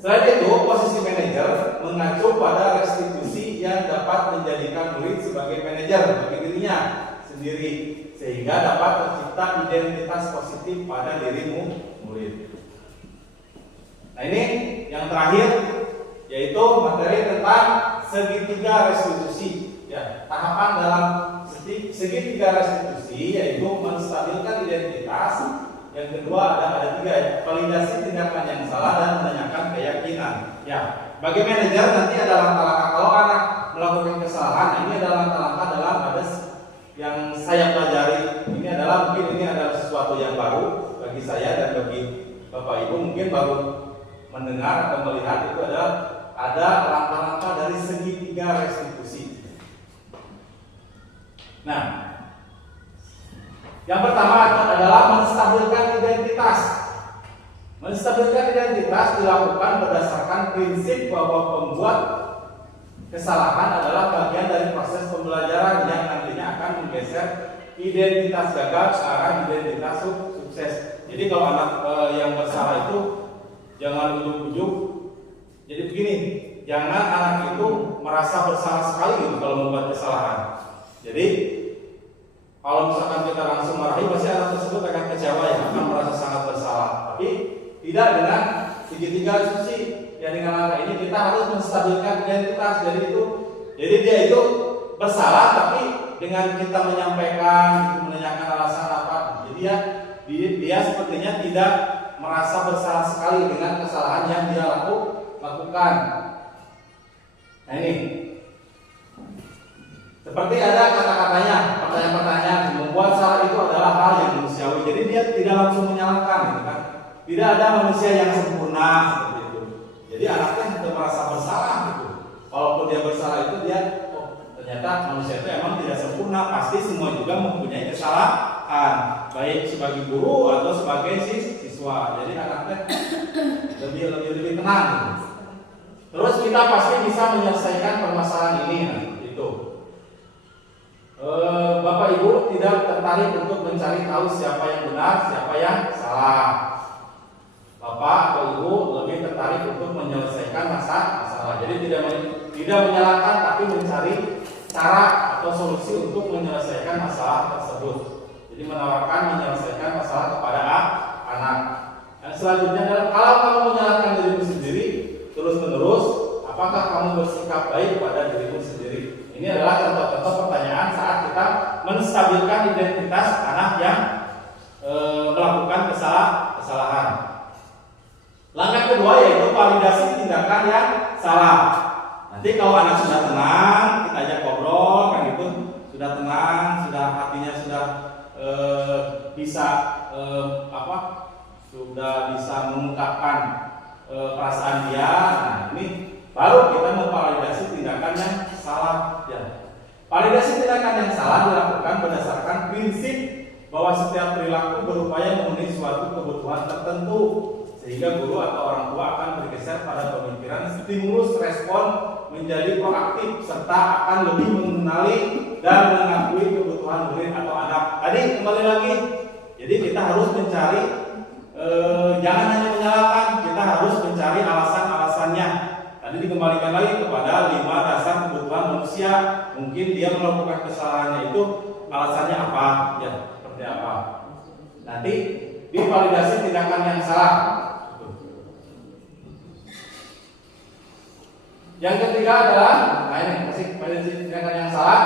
Selain itu, posisi manajer mengacu pada restitusi yang dapat menjadikan murid sebagai manajer bagi dirinya sendiri, sehingga dapat tercipta identitas positif pada dirimu murid. Nah ini yang terakhir, yaitu materi tentang segitiga restitusi. Ya, sisi, yaitu menstabilkan identitas. Yang kedua ada 3 ya, validasi tindakan yang salah dan menanyakan keyakinan. Ya, bagi manajer nanti ada langkah-langkah kalau anak melakukan kesalahan. Ini adalah langkah-langkah dalam ada yang saya pelajari. Ini adalah mungkin ini adalah sesuatu yang baru bagi saya dan bagi Bapak Ibu mungkin baru mendengar atau melihat itu adalah ada langkah-langkah dari segitiga restitusi. Nah, yang pertama adalah menstabilkan identitas. Menstabilkan identitas dilakukan berdasarkan prinsip bahwa pembuat kesalahan adalah bagian dari proses pembelajaran yang nantinya akan menggeser identitas gagal ke arah identitas sukses. Jadi kalau anak yang bersalah itu jangan ujuk-ujuk. Jadi begini, jangan anak itu merasa bersalah sekali gitu kalau membuat kesalahan. Jadi kalau misalkan kita langsung marahi, pasti anak tersebut akan kecewa ya, akan merasa sangat bersalah. Tapi tidak dengan segitiga suci. Ya dengan langkah ini kita harus menstabilkan identitas. Jadi dia itu bersalah, tapi dengan kita menyampaikan, menanyakan alasan apa, jadi dia sepertinya tidak merasa bersalah sekali dengan kesalahan yang dia lakukan. Nah ini. Seperti ada kata-katanya, pertanyaan-pertanyaan membuat salah itu adalah hal yang manusiawi. Jadi dia tidak langsung menyalahkan, gitu kan? Tidak ada manusia yang sempurna seperti itu. Jadi anaknya tidak merasa bersalah gitu. Walaupun dia bersalah itu dia, ternyata manusia itu emang tidak sempurna. Pasti semua juga mempunyai kesalahan, baik sebagai guru atau sebagai siswa. Jadi anaknya lebih tenang. Gitu. Terus kita pasti bisa menyelesaikan permasalahan ini, itu. Bapak Ibu tidak tertarik untuk mencari tahu siapa yang benar, siapa yang salah. Bapak atau Ibu lebih tertarik untuk menyelesaikan masalah. Jadi tidak menyalahkan, tapi mencari cara atau solusi untuk menyelesaikan masalah tersebut. Jadi menawarkan menyelesaikan masalah kepada anak. Dan selanjutnya adalah kalau kamu menyalahkan dirimu sendiri terus-menerus, apakah kamu bersikap baik pada dirimu sendiri? Ini adalah contoh-contoh pertanyaan saat kita menstabilkan identitas anak yang melakukan kesalahan. Langkah kedua yaitu validasi tindakan yang salah. Nanti kalau anak sudah tenang, kita ajak ngobrol, kan gitu, sudah tenang, sudah hatinya sudah sudah bisa mengungkapkan perasaan dia. Nah, ini baru kita memvalidasi tindakan yang salah. Ya. Validasi tindakan yang salah dilakukan berdasarkan prinsip bahwa setiap perilaku berupaya memenuhi suatu kebutuhan tertentu, sehingga guru atau orang tua akan bergeser pada pemikiran stimulus respon menjadi proaktif serta akan lebih mengenali dan mengakui kebutuhan murid atau anak. Tadi kembali lagi, jadi kita harus mencari jangan hanya menyalahkan, kita harus mencari alasan-alasannya. Tadi dikembalikan lagi kepada 5 dasar kebutuhan manusia. Mungkin dia melakukan kesalahannya itu alasannya apa, ya seperti apa. Nanti divalidasi tindakan yang salah. Yang ketiga adalah, nah ini kasih validasi tindakan yang salah.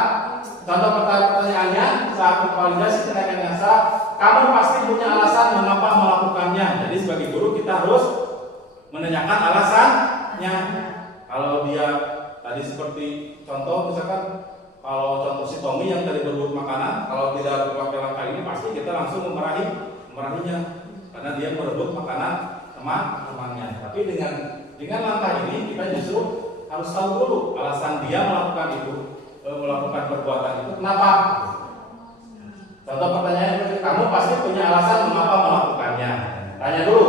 Contoh pertanyaannya saat validasi tindakan yang salah, kamu pasti punya alasan mengapa melakukannya. Jadi sebagai guru kita harus menanyakan alasannya. Kalau dia tadi seperti contoh misalkan kalau contoh si Tommy yang tadi berebut makanan, kalau tidak pakai langkah ini pasti kita langsung memarahinya karena dia merebut makanan teman-temannya. Tapi dengan langkah ini kita justru harus tahu dulu alasan dia melakukan itu, melakukan perbuatan itu kenapa. Contoh pertanyaan, kamu pasti punya alasan mengapa melakukannya. Tanya dulu,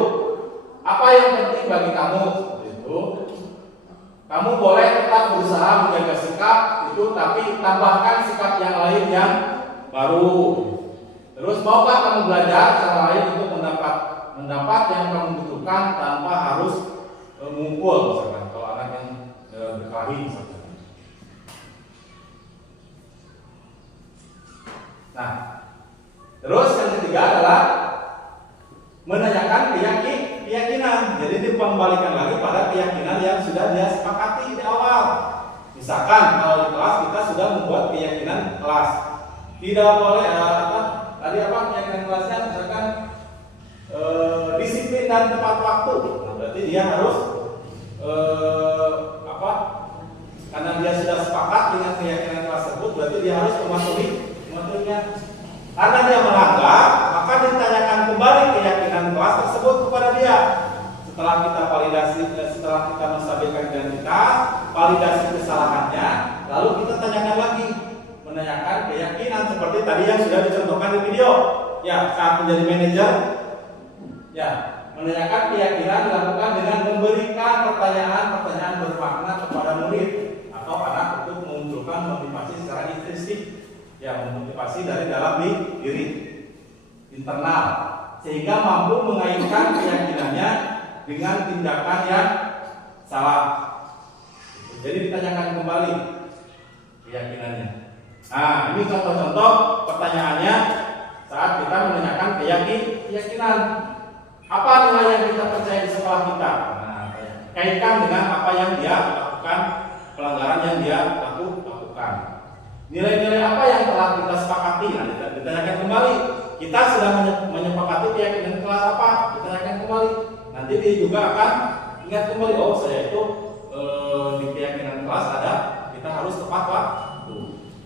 apa yang penting bagi kamu? Itu kamu boleh tetap berusaha menjaga sikap itu, tapi tambahkan sikap yang lain yang baru. Terus maukah kamu belajar cara lain untuk mendapat yang kamu butuhkan tanpa harus mengumpul, misalkan kalau anak yang berkelahi misalkan. Nah, terus yang ketiga adalah menanyakan keyakinan. Jadi dikembalikan lagi pada keyakinan yang sudah dia sepakati di awal. Misalkan kalau di kelas kita sudah membuat keyakinan kelas. tidak boleh tadi keyakinan kelasnya misalkan disiplin dan tepat waktu. Nah, berarti dia harus karena dia sudah sepakat dengan keyakinan kelas tersebut, berarti dia harus mematuhinya. Karena dia melanggar, maka ditanyakan kembali keyakinan kelas tersebut kepada dia. Setelah kita validasi, setelah kita menstabilkan identitas, validasi kesalahannya, lalu kita tanyakan lagi, menanyakan keyakinan seperti tadi yang sudah dicontohkan di video. Ya, saat menjadi manajer, ya, menanyakan keyakinan dilakukan dengan memberikan pertanyaan-pertanyaan bermakna kepada murid atau anak untuk memunculkan motivasi secara intrinsik, ya, memotivasi dari dalam diri internal, sehingga mampu mengaitkan keyakinannya dengan tindakan yang salah. Jadi ditanyakan kembali keyakinannya. Nah, ini contoh-contoh pertanyaannya saat kita menanyakan keyakinan. Apa nilai yang kita percaya di sekolah kita? Nah, kaitkan dengan apa yang dia lakukan, pelanggaran yang dia lakukan. Nilai-nilai apa yang telah kita sepakati? Nah, ditanyakan kembali. Kita sudah menyepakati keyakinan kelas apa? Ditanyakan kembali. Nanti dia juga akan ingat kembali, oh saya itu di keyakinan kelas ada, kita harus tepat waktu,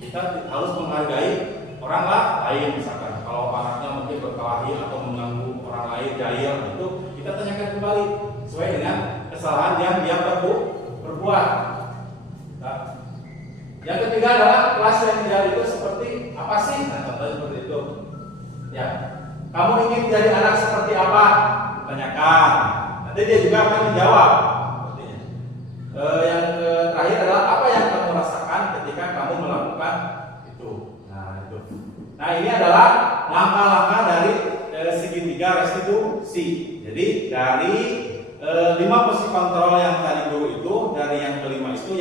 kita harus menghargai orang lain, misalkan kalau anaknya mungkin berkelahi atau mengganggu orang lain, jahil, itu kita tanyakan kembali sesuai dengan kesalahan yang dia perbuat. Nah, yang ketiga adalah kelas yang ideal itu seperti apa sih? Nah, contohnya seperti itu. Ya, kamu ingin jadi anak seperti apa? Tanyakan. Nanti dia juga akan menjawab. Yang terakhir adalah apa yang kamu rasakan ketika kamu melakukan itu. Nah, ini adalah langkah-langkah dari segitiga restitusi. Jadi dari 5 posisi kontrol yang tadi dulu itu, dari yang kelima itu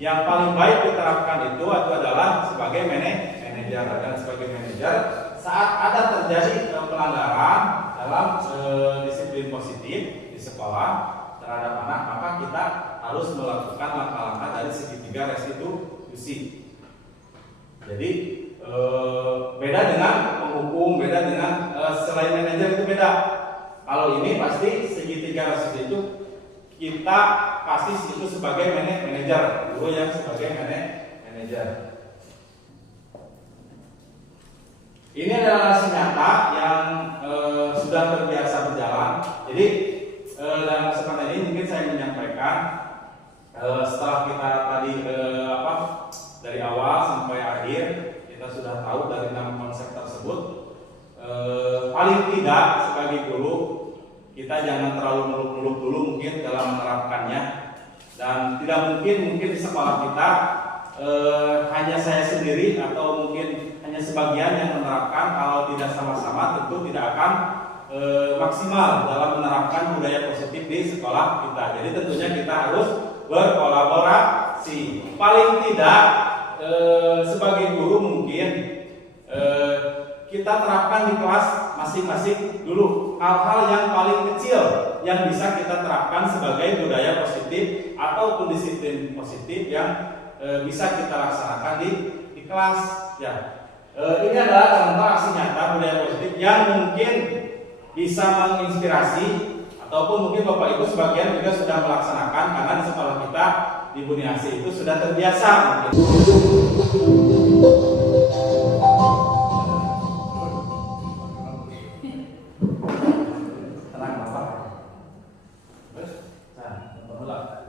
yang paling baik diterapkan itu adalah sebagai manajer. Dan sebagai manajer, saat ada terjadi pelanggaran dalam disiplin positif di sekolah terhadap anak, maka kita harus melakukan langkah-langkah dari segitiga restitusi. Jadi beda dengan penghukum, beda dengan selain manajer itu beda. Kalau ini pasti segitiga restitusi itu kita pasti itu sebagai manajer, dulu yang sebagai manajer. Ini adalah hasil nyata yang sudah terbiasa berjalan. Jadi dalam kesempatan ini mungkin saya menyampaikan setelah kita tadi dari awal sampai akhir kita sudah tahu dari 6 konsep tersebut, paling tidak sebagai guru kita jangan terlalu muluk-muluk dulu mungkin dalam menerapkannya, dan tidak mungkin di sekolah kita hanya saya sendiri atau mungkin hanya sebagian yang menerapkan. Kalau tidak sama-sama tentu tidak akan maksimal dalam menerapkan budaya positif di sekolah kita. Jadi tentunya kita harus berkolaborasi. Paling tidak sebagai guru mungkin kita terapkan di kelas masing-masing dulu hal-hal yang paling kecil yang bisa kita terapkan sebagai budaya positif ataupun disiplin positif yang bisa kita laksanakan di kelas. Ya, ini adalah contoh aksi nyata budaya positif yang mungkin bisa menginspirasi, ataupun mungkin Bapak Ibu sebagian juga sudah melaksanakan karena di sekolah kita di Buniasi itu sudah terbiasa mungkin. Tenang Bapak. Terus, mulai.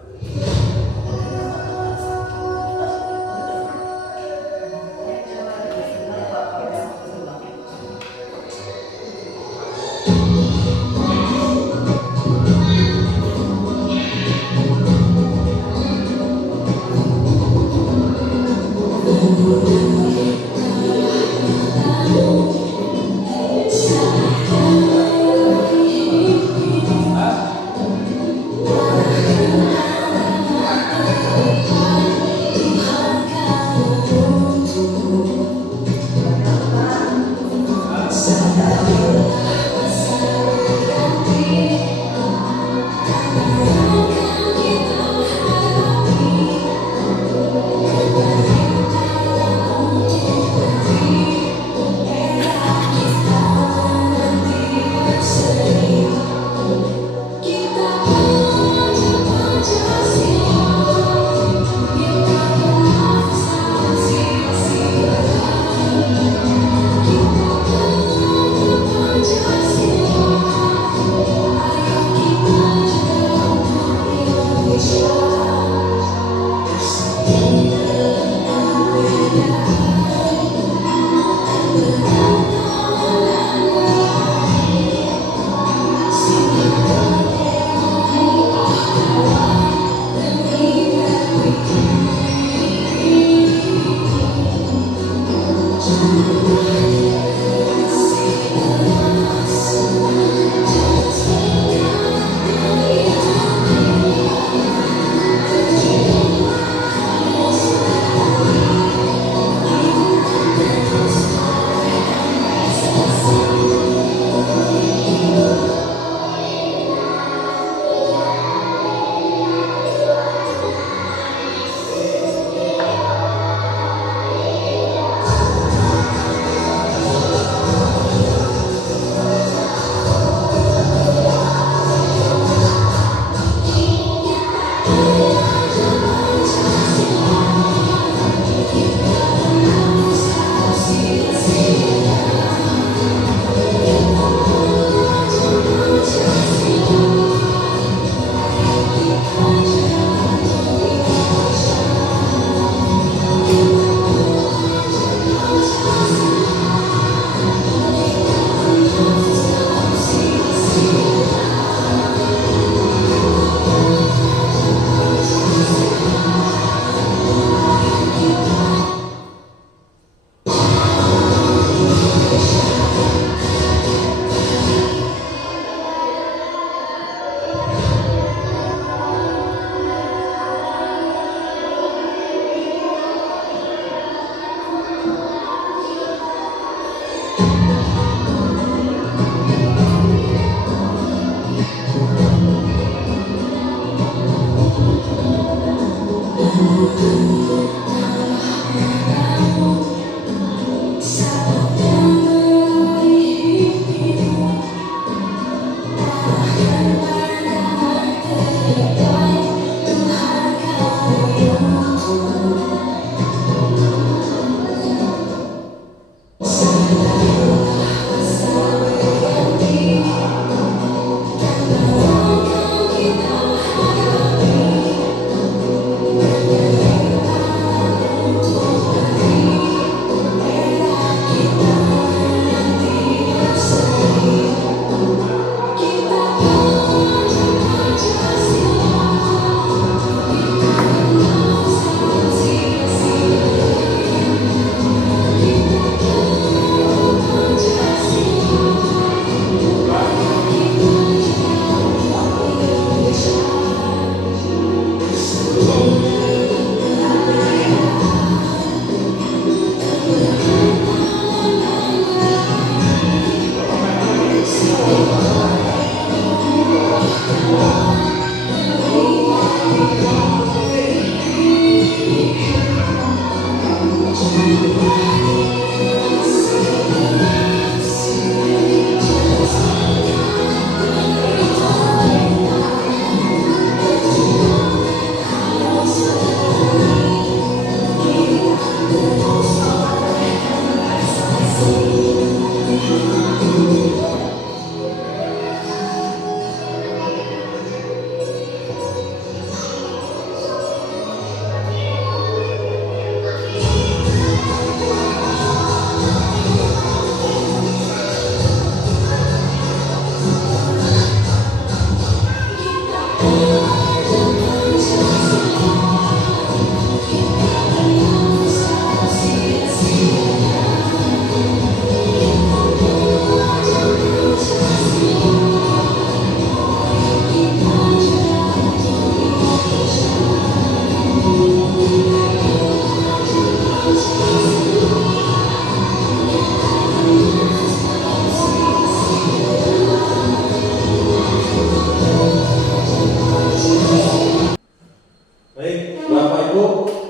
Baik, Bapak Ibu,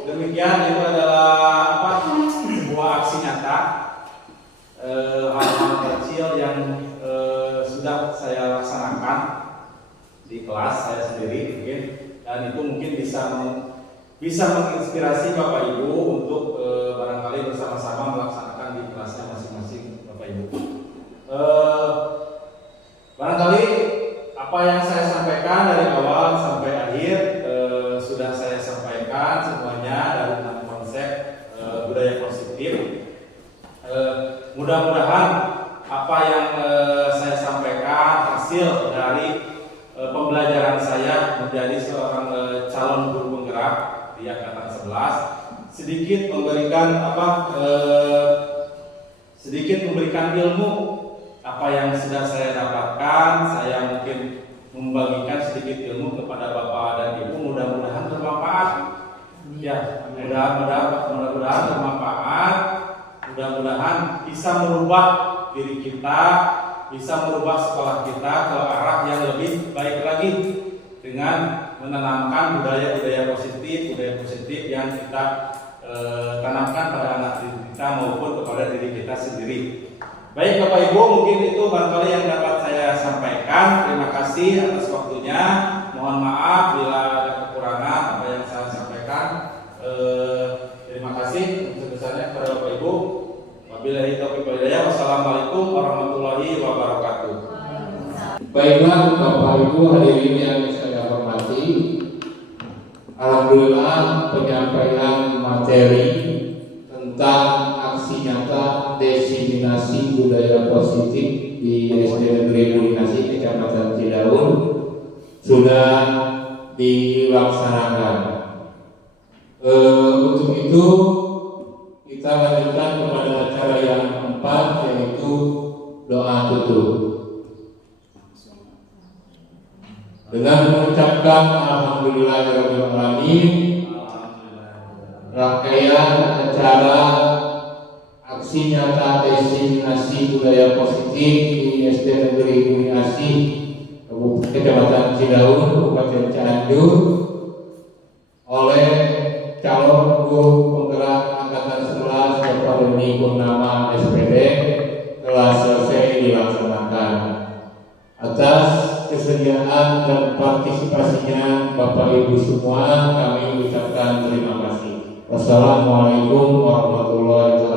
demikian itu adalah sebuah aksi nyata, hal-hal kecil yang sudah saya laksanakan di kelas saya sendiri mungkin, dan itu mungkin bisa menginspirasi Bapak Ibu untuk barangkali bersama-sama melaksanakan di kelasnya masing-masing Bapak Ibu. Barangkali apa yang saya sampaikan dari awal sampai akhir sudah saya sampaikan semuanya dalam konsep budaya positif. Mudah-mudahan apa yang saya sampaikan hasil dari pembelajaran saya menjadi seorang calon guru penggerak di angkatan 11 sedikit memberikan ilmu apa yang sudah saya dapatkan. Saya mungkin membagikan sedikit ilmu kepada Bapak dan Ibu, mudah-mudahan bermanfaat. Ya, mudah-mudahan bermanfaat. Mudah-mudahan bisa merubah diri kita, bisa merubah sekolah kita ke arah yang lebih baik lagi dengan menanamkan budaya positif yang kita tanamkan pada anak didik kita maupun kepada diri kita sendiri. Baik Bapak Ibu, mungkin itu barangkali yang dapat saya sampaikan. Terima kasih atas waktunya. Mohon maaf bila ada kekurangan apa yang saya sampaikan. Terima kasih sebesarnya kepada Bapak Ibu. Wabillahi taufiq wal hidayah. Wassalamualaikum warahmatullahi wabarakatuh. Baiklah Bapak Ibu hadirin yang saya hormati, alhamdulillah penyampaian materi tentang aksi nyata diseminasi budaya positif di SD Negeri Bulinasi Kecamatan Cidaun sudah dilaksanakan. Untuk itu kita lanjutkan kepada acara yang keempat, yaitu doa tutup. Dengan mengucapkan alhamdulillahirabbil alamin, rangkaian acara aksi nyata diseminasi budaya positif di SD Negeri Bulinasi Kecamatan Cidaun, Kabupaten Cianjur oleh calon guru penggerak angkatan 11 Bapak Deni Purnama SPD telah selesai dilaksanakan. Atas kesediaan dan partisipasinya Bapak Ibu semua kami ucapkan terima kasih. Wassalamualaikum warahmatullahi wabarakatuh.